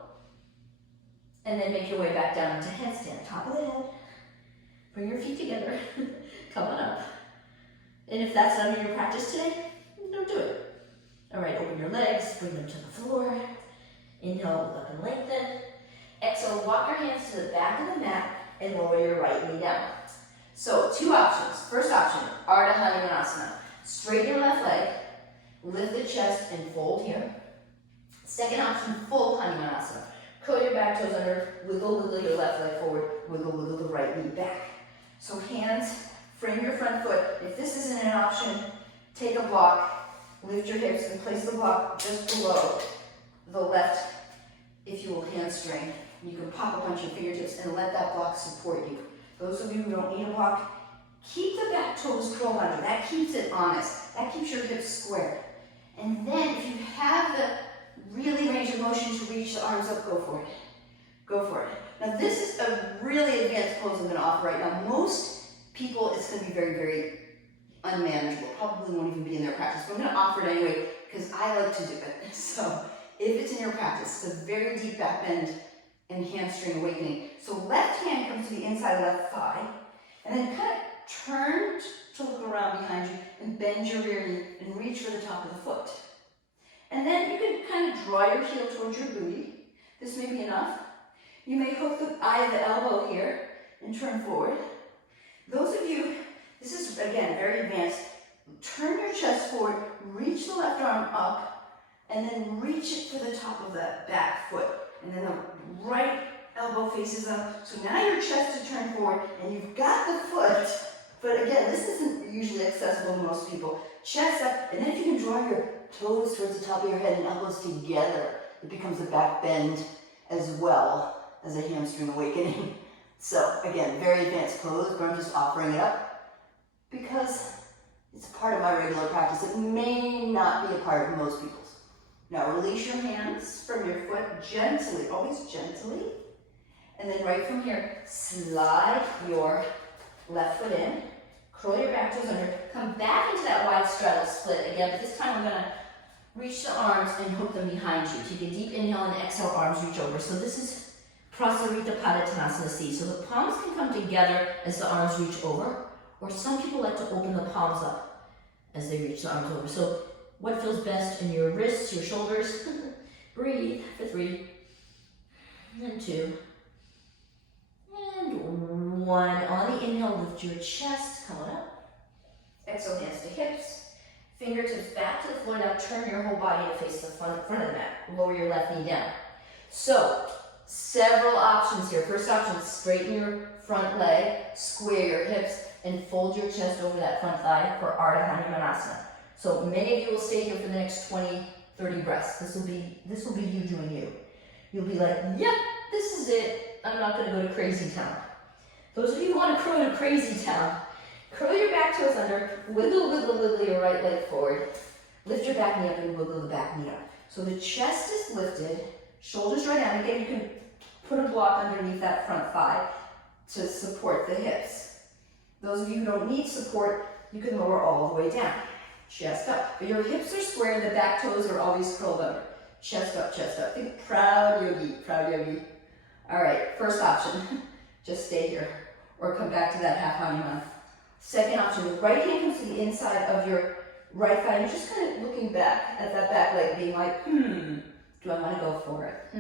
and then make your way back down into headstand. Top of the head. Bring your feet together, come on up. And if that's none of your practice today, don't do it. All right, open your legs, bring them to the floor. Inhale, up and lengthen. Exhale, walk your hands to the back of the mat and lower your right knee down. So 2 options. First option, Ardha Hanumanasana. Straighten your left leg, lift the chest and fold here. Second option, full Hanumanasana. Curl your back toes under, wiggle your left leg forward, wiggle the right knee back. So hands, frame your front foot. If this isn't an option, take a block, lift your hips and place the block just below the left, if you will, hamstring. You can pop up onto your fingertips and let that block support you. Those of you who don't need a block, keep the back toes curled under. That keeps it honest. That keeps your hips square. And then if you have the really range of motion to reach the arms up, go for it. Go for it. Now this is a really advanced pose I'm going to offer right now. Most people, it's going to be very, very unmanageable. Probably won't even be in their practice. But I'm going to offer it anyway because I like to do it. So if it's in your practice, it's a very deep back bend and hamstring awakening. So left hand comes to the inside of left thigh, and then kind of turn to look around behind you and bend your rear knee and reach for the top of the foot. And then you can kind of draw your heel towards your booty. This may be enough. You may hook the eye of the elbow here and turn forward. Those of you, this is again very advanced. Turn your chest forward, reach the left arm up, and then reach it for the top of that back foot. And then the right elbow faces up. So now your chest is turned forward and you've got the foot. But again, this isn't usually accessible to most people. Chest up, and then if you can draw your toes towards the top of your head and elbows together, it becomes a back bend as well as a hamstring awakening. So again, very advanced pose, but I'm just offering it up because it's a part of my regular practice. It may not be a part of most people's. Now release your hands from your foot gently, always gently. And then right from here, slide your left foot in, curl your back toes under, come back into that wide straddle split again, but this time I'm gonna reach the arms and hook them behind you. Take a deep inhale and exhale, arms reach over. So this is Prasarita Padottanasana C. So the palms can come together as the arms reach over, or some people like to open the palms up as they reach the arms over. So what feels best in your wrists, your shoulders? Breathe for 3, and 2, and 1. On the inhale, lift your chest, come on up. Exhale, hands to hips. Fingertips back to the floor. Now turn your whole body to face the front of the mat. Lower your left knee down. So, several options here. First option, straighten your front leg, square your hips, and fold your chest over that front thigh for Ardha Hanumanasana. So many of you will stay here for the next 20, 30 breaths. This will be you doing you. You'll be like, yep, this is it. I'm not going to go to crazy town. Those of you who want to go to crazy town, curl your back toes under, wiggle, wiggle, wiggle your right leg forward. Lift your back knee up and wiggle the back knee up. So the chest is lifted, shoulders right down. Again, you can put a block underneath that front thigh to support the hips. Those of you who don't need support, you can lower all the way down. Chest up. But your hips are square and the back toes are always curled under. Chest up, chest up. Think proud yogi, proud yogi. All right, first option, just stay here or come back to that half Hanuman. Second option, the right hand comes to the inside of your right thigh. You're just kind of looking back at that back leg, being like, do I want to go for it?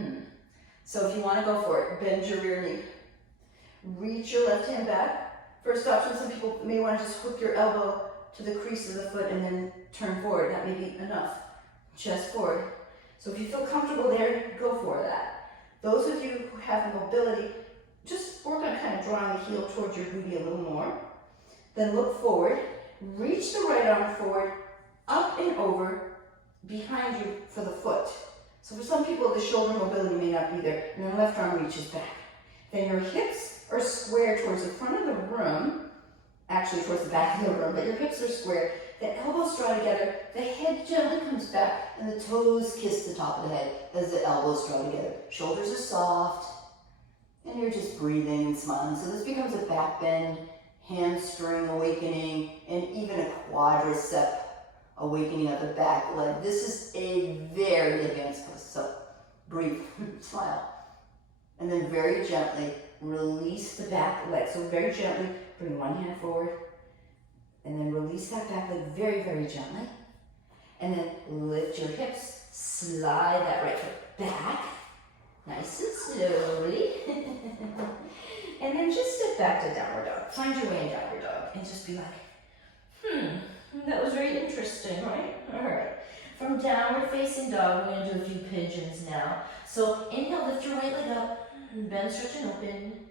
So if you want to go for it, bend your rear knee. Reach your left hand back. First option, some people may want to just hook your elbow to the crease of the foot and then turn forward. That may be enough. Chest forward. So if you feel comfortable there, go for that. Those of you who have mobility, just work on kind of drawing the heel towards your booty a little more. Then look forward. Reach the right arm forward, up and over, behind you for the foot. So for some people, the shoulder mobility may not be there, and then left arm reaches back. Then your hips are square towards the front of the room, actually towards the back of the room, but your hips are square. The elbows draw together, the head gently comes back, and the toes kiss the top of the head as the elbows draw together. Shoulders are soft, and you're just breathing and smiling. So this becomes a back bend, hamstring awakening, and even a quadricep awakening of the back leg. This is a very advanced pose. So breathe, smile. And then very gently release the back leg. So very gently bring one hand forward and then release that back leg very, very gently. And then lift your hips, slide that right foot back, nice and slowly. And then just step back to downward dog. Find your way in downward dog and just be like, that was very interesting, right? All right. From downward facing dog, we're going to do a few pigeons now. So inhale, lift your right leg up, bend, stretch, and open.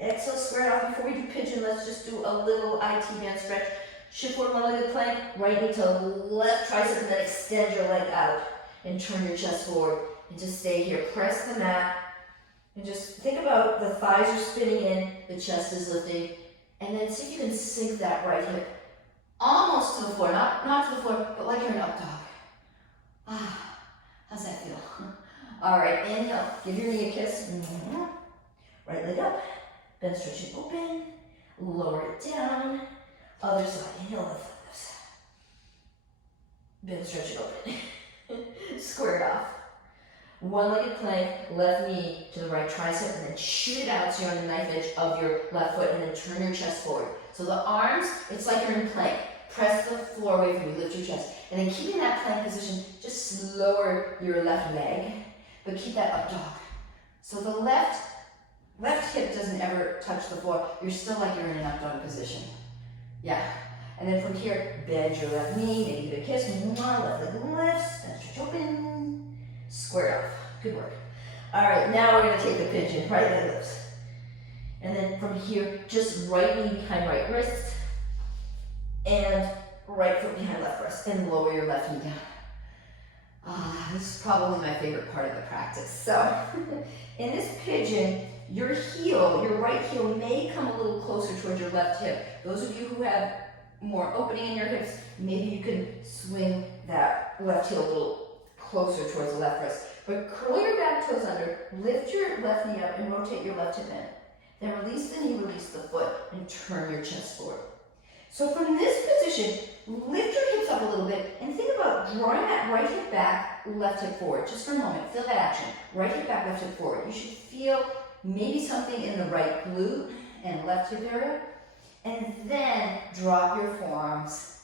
Exhale, square it off. Before we do pigeon, let's just do a little IT band stretch. Shift forward, one-legged plank, right knee to left tricep, and then extend your leg out and turn your chest forward. And just stay here. Press the mat. And just think about the thighs are spinning in, the chest is lifting, and then see if you can sink that right hip almost to the floor, not to the floor, but like you're an up dog. How's that feel? All right, inhale, give your knee a kiss. Right leg up, bend, stretch, and open. Lower it down. Other side, inhale, lift this. Bend, stretch, and open. Square it off. One-legged plank, left knee to the right tricep, and then shoot it out so you're on the knife edge of your left foot, and then turn your chest forward. So the arms, it's like you're in plank. Press the floor away from you, lift your chest. And then keeping that plank position, just lower your left leg, but keep that up dog. So the left hip doesn't ever touch the floor. You're still like you're in an up dog position. Yeah. And then from here, bend your left knee, maybe give it a kiss. Left leg lifts, and stretch open. Square off. Good work. All right, now we're going to take the pigeon, right leg lifts. And then from here, just right knee behind right wrist, and right foot behind left wrist, and lower your left knee down. This is probably my favorite part of the practice. So, in this pigeon, your heel, your right heel may come a little closer towards your left hip. Those of you who have more opening in your hips, maybe you can swing that left heel a little closer towards the left wrist. But curl your back toes under, lift your left knee up, and rotate your left hip in. Then release the knee, release the foot, and turn your chest forward. So from this position, lift your hips up a little bit, and think about drawing that right hip back, left hip forward. Just for a moment, feel that action. Right hip back, left hip forward. You should feel maybe something in the right glute and left hip area. And then drop your forearms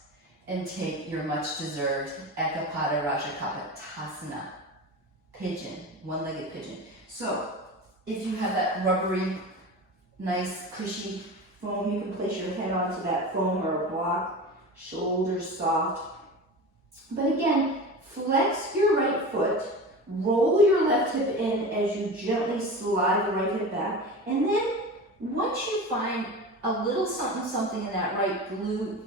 and take your much deserved Ekapada Rajakapatasana. Pigeon, one-legged pigeon. So if you have that rubbery, nice, cushy foam, you can place your head onto that foam or a block, shoulders soft. But again, flex your right foot, roll your left hip in as you gently slide the right hip back, and then once you find a little something in that right glute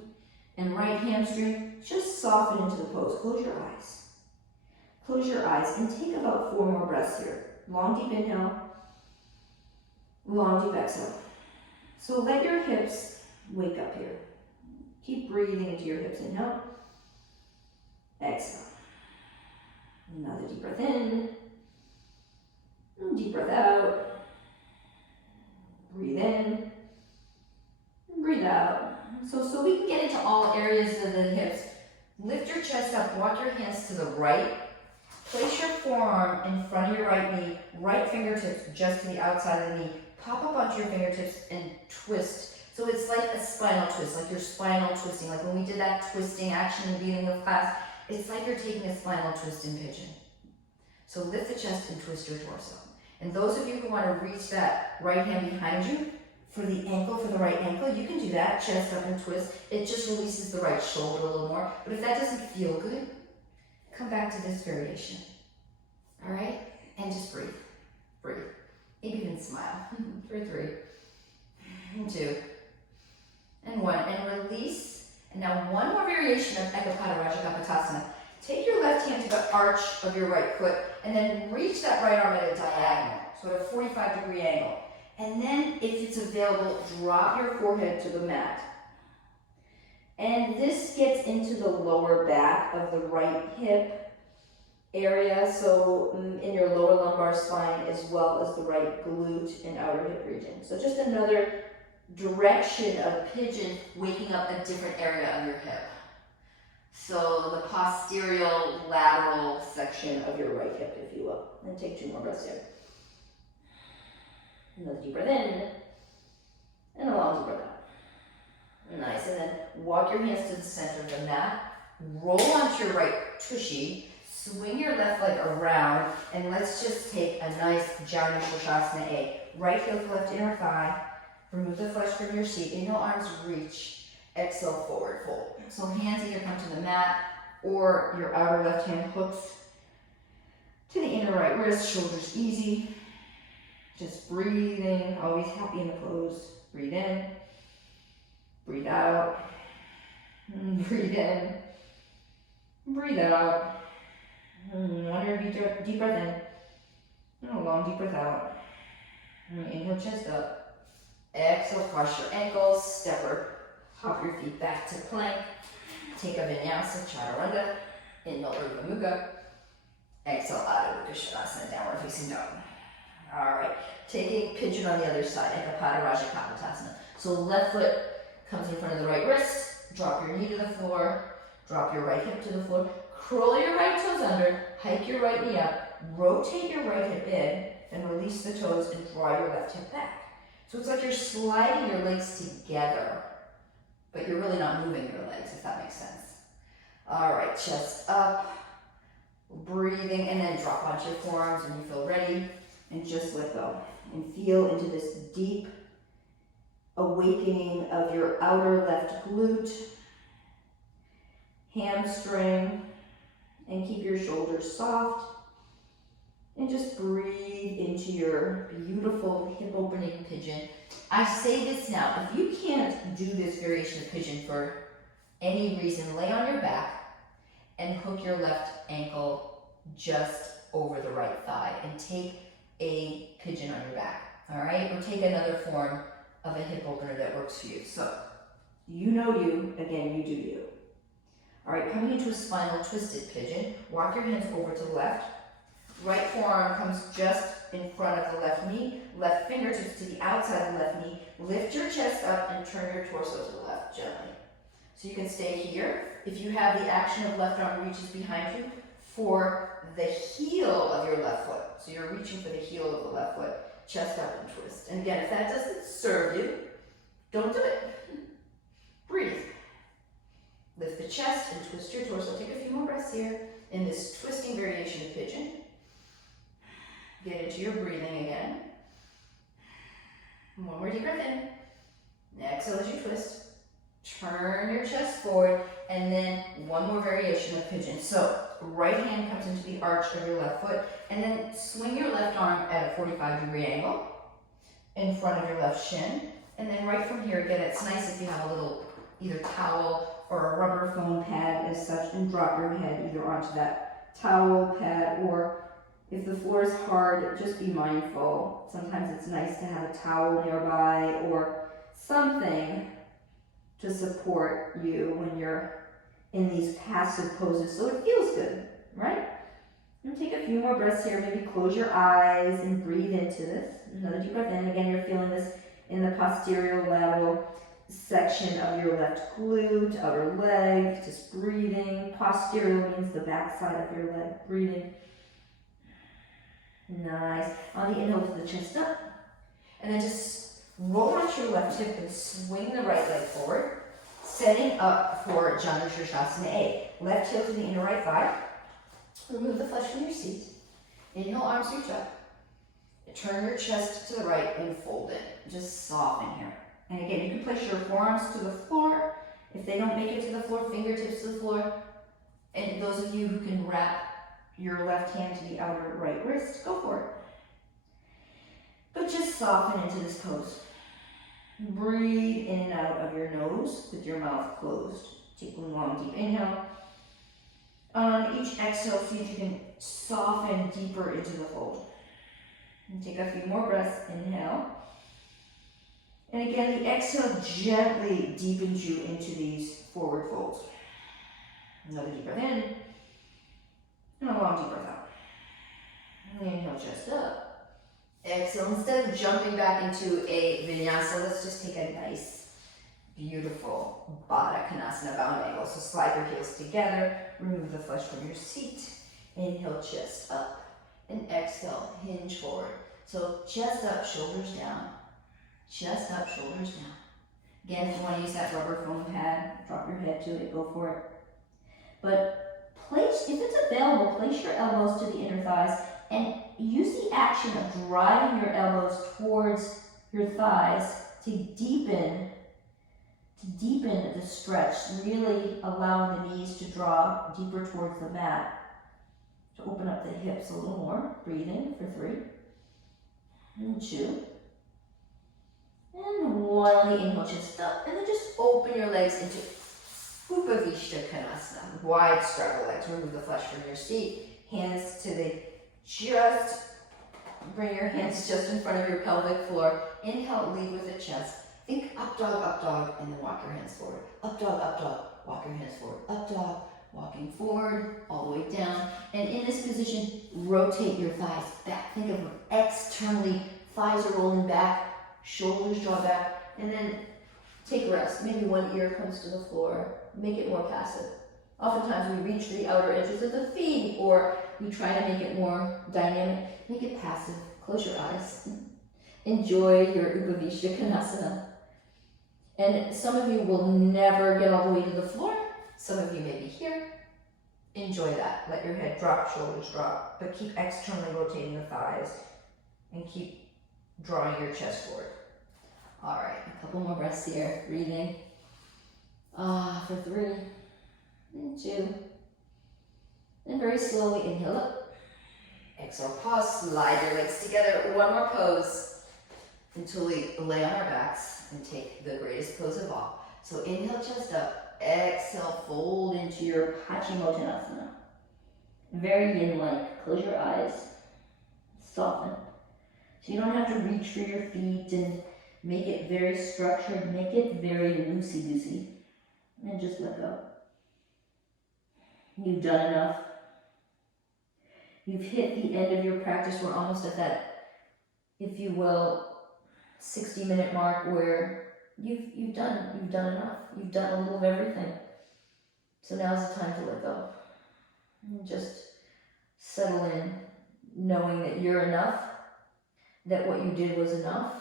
and right hamstring, just soften into the pose. Close your eyes. Close your eyes and take about 4 more breaths here. Long, deep inhale. Long, deep exhale. So let your hips wake up here. Keep breathing into your hips. Inhale. Exhale. Another deep breath in. Deep breath out. Breathe in. Breathe out. So we can get into all areas of the hips. Lift your chest up. Walk your hands to the right. Place your forearm in front of your right knee. Right fingertips just to the outside of the knee. Pop up onto your fingertips and twist. So it's like a spinal twist, like you're spinal twisting. Like when we did that twisting action in the beginning of class, it's like you're taking a spinal twist in pigeon. So lift the chest and twist your torso. And those of you who want to reach that right hand behind you for the ankle, for the right ankle, you can do that, chest up and twist. It just releases the right shoulder a little more. But if that doesn't feel good, come back to this variation. All right? And just breathe. Breathe. Maybe even smile. For 3, and 2, and 1. And release. And now one more variation of Ekapada Rajakapatasana. Take your left hand to the arch of your right foot and then reach that right arm at a diagonal, so at a 45-degree angle. And then, if it's available, drop your forehead to the mat. And this gets into the lower back of the right hip area, so in your lower lumbar spine as well as the right glute and outer hip region. So just another direction of pigeon, waking up a different area of your hip. So the posterior lateral section of your right hip, if you will. And take 2 more breaths here. Another deep breath in, and a long deep breath out. Nice, and then walk your hands to the center of the mat, roll onto your right tushy, swing your left leg around, and let's just take a nice Janu Shashasana A. Right heel to left inner thigh, remove the flesh from your seat, inhale, arms reach, exhale, forward fold. So hands either come to the mat, or your outer left hand hooks to the inner right wrist, shoulders easy. Just breathing, always happy in the pose. Breathe in, breathe out, breathe in, breathe out. One more deep breath in, and a long deep breath out. Inhale, chest up. Exhale, cross your ankles, stepper, hop your feet back to plank. Take a Vinyasa Chaturanga, inhale, Urdhva Mukha. Exhale, Adho Mukha Svanasana, downward facing dog. All right, taking pigeon on the other side, Ekapada Rajakapatasana. So left foot comes in front of the right wrist, drop your knee to the floor, drop your right hip to the floor, curl your right toes under, hike your right knee up, rotate your right hip in, and release the toes and draw your left hip back. So it's like you're sliding your legs together, but you're really not moving your legs, if that makes sense. All right, chest up, breathing, and then drop onto your forearms when you feel ready. And just let go and feel into this deep awakening of your outer left glute, hamstring, and keep your shoulders soft. And just breathe into your beautiful hip opening pigeon. I say this now, if you can't do this variation of pigeon for any reason, lay on your back and hook your left ankle just over the right thigh and take a pigeon on your back, all right? Or take another form of a hip opener that works for you. So, you know you, again, you do you. All right, coming into a spinal twisted pigeon, walk your hands over to the left. Right forearm comes just in front of the left knee, left fingertips to the outside of the left knee. Lift your chest up and turn your torso to the left gently. So you can stay here. If you have the action of left arm reaches behind you for the heel of your left foot. So you're reaching for the heel of the left foot, chest up and twist. And again, if that doesn't serve you, don't do it. Breathe. Lift the chest and twist your torso. Take a few more breaths here in this twisting variation of pigeon. Get into your breathing again. One more deep breath in. Exhale as you twist. Turn your chest forward, and then one more variation of pigeon. So right hand comes into the arch of your left foot, and then swing your left arm at a 45-degree angle in front of your left shin. And then right from here, again, it's nice if you have a little either towel or a rubber foam pad as such, and drop your head either onto that towel pad, or if the floor is hard, just be mindful. Sometimes it's nice to have a towel nearby or something to support you when you're in these passive poses so it feels good, right? And take a few more breaths here. Maybe close your eyes and breathe into this. Another deep breath in. Again, you're feeling this in the posterior lateral section of your left glute, outer leg, just breathing. Posterior means the back side of your leg, breathing. Nice. On the inhale, lift the chest up. And then just roll out your left hip and swing the right leg forward, setting up for Janu Shirshasana A. Left heel to the inner right thigh. Remove the flesh from your seat. Inhale, arms reach up. Turn your chest to the right and fold it. Just soften here. And again, you can place your forearms to the floor. If they don't make it to the floor, fingertips to the floor. And those of you who can wrap your left hand to the outer right wrist, go for it. But just soften into this pose. Breathe in and out of your nose with your mouth closed. Take one long deep inhale. On each exhale, see if you can soften deeper into the fold. And take a few more breaths. Inhale. And again, the exhale gently deepens you into these forward folds. Another deep breath in. And a long deep breath out. And inhale, chest up. Exhale. Instead of jumping back into a vinyasa, let's just take a nice, beautiful Baddha Konasana bound angle. So slide your heels together, remove the flesh from your seat. Inhale, chest up. And exhale, hinge forward. So chest up, shoulders down. Chest up, shoulders down. Again, if you want to use that rubber foam pad, drop your head to it, go for it. But place, if it's available, place your elbows to the inner thighs and use the action of driving your elbows towards your thighs to deepen the stretch, really allowing the knees to draw deeper towards the mat. To open up the hips a little more. Breathing for 3 and 2 and 1 on the inhale, chest up, and then just open your legs into Upavishta Konasana. Wide straddle legs. Remove the flesh from your seat. Hands to the just bring your hands just in front of your pelvic floor. Inhale, lead with the chest. Think up dog, and then walk your hands forward. Up dog, walk your hands forward. Up dog, walking forward, all the way down. And in this position, rotate your thighs back. Think of them externally. Thighs are rolling back, shoulders draw back, and then take rest. Maybe one ear comes to the floor. Make it more passive. Oftentimes we reach the outer edges of the feet, or we try to make it more dynamic. Make it passive. Close your eyes. Enjoy your Upavishta Konasana. And some of you will never get all the way to the floor. Some of you may be here. Enjoy that. Let your head drop, shoulders drop, but keep externally rotating the thighs and keep drawing your chest forward. All right, a couple more breaths here. Breathing. For 3 and 2. And very slowly inhale up. Exhale, pause, slide your legs together. One more pose until we lay on our backs and take the greatest pose of all. So inhale, chest up. Exhale, fold into your Paschimottanasana. Very yin-like. Close your eyes. Soften. So you don't have to reach for your feet and make it very structured. Make it very loosey-goosey. And just let go. You've done enough. You've hit the end of your practice. We're almost at that, if you will, 60-minute mark where you've done enough. You've done a little of everything. So now's the time to let go. And just settle in, knowing that you're enough, that what you did was enough,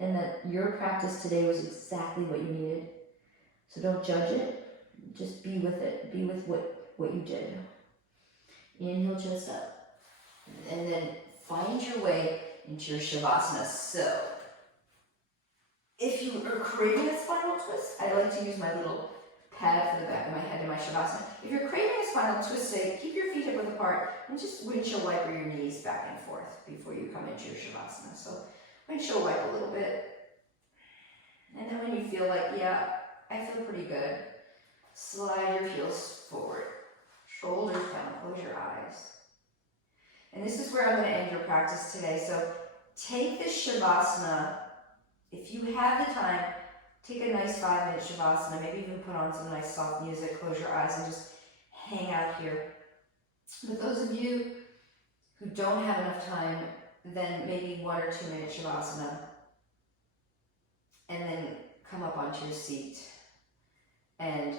and that your practice today was exactly what you needed. So don't judge it, just be with it, be with what you did. Inhale, chest up, and then find your way into your Shavasana. So, if you are craving a spinal twist, I like to use my little pad for the back of my head in my Shavasana. If you're craving a spinal twist, say, keep your feet hip width apart and just windshield wiper your knees back and forth before you come into your Shavasana. So, windshield wipe a little bit. And then when you feel like, yeah, I feel pretty good, slide your heels forward, shoulders down, close your eyes. And this is where I'm going to end your practice today. So take this Shavasana, if you have the time, take a nice 5-minute Shavasana, maybe even put on some nice soft music, close your eyes and just hang out here. But those of you who don't have enough time, then maybe 1 or 2 minute Shavasana, and then come up onto your seat and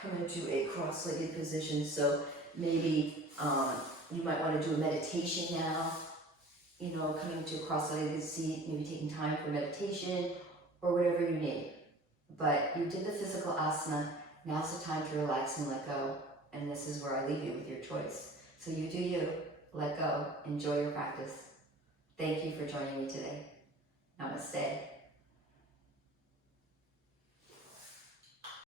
come into a cross-legged position. So maybe you might want to do a meditation now, you know, coming to a cross-legged seat, maybe taking time for meditation or whatever you need. But you did the physical asana, now's the time to relax and let go. And this is where I leave you with your choice. So you do you, let go, enjoy your practice. Thank you for joining me today. Namaste.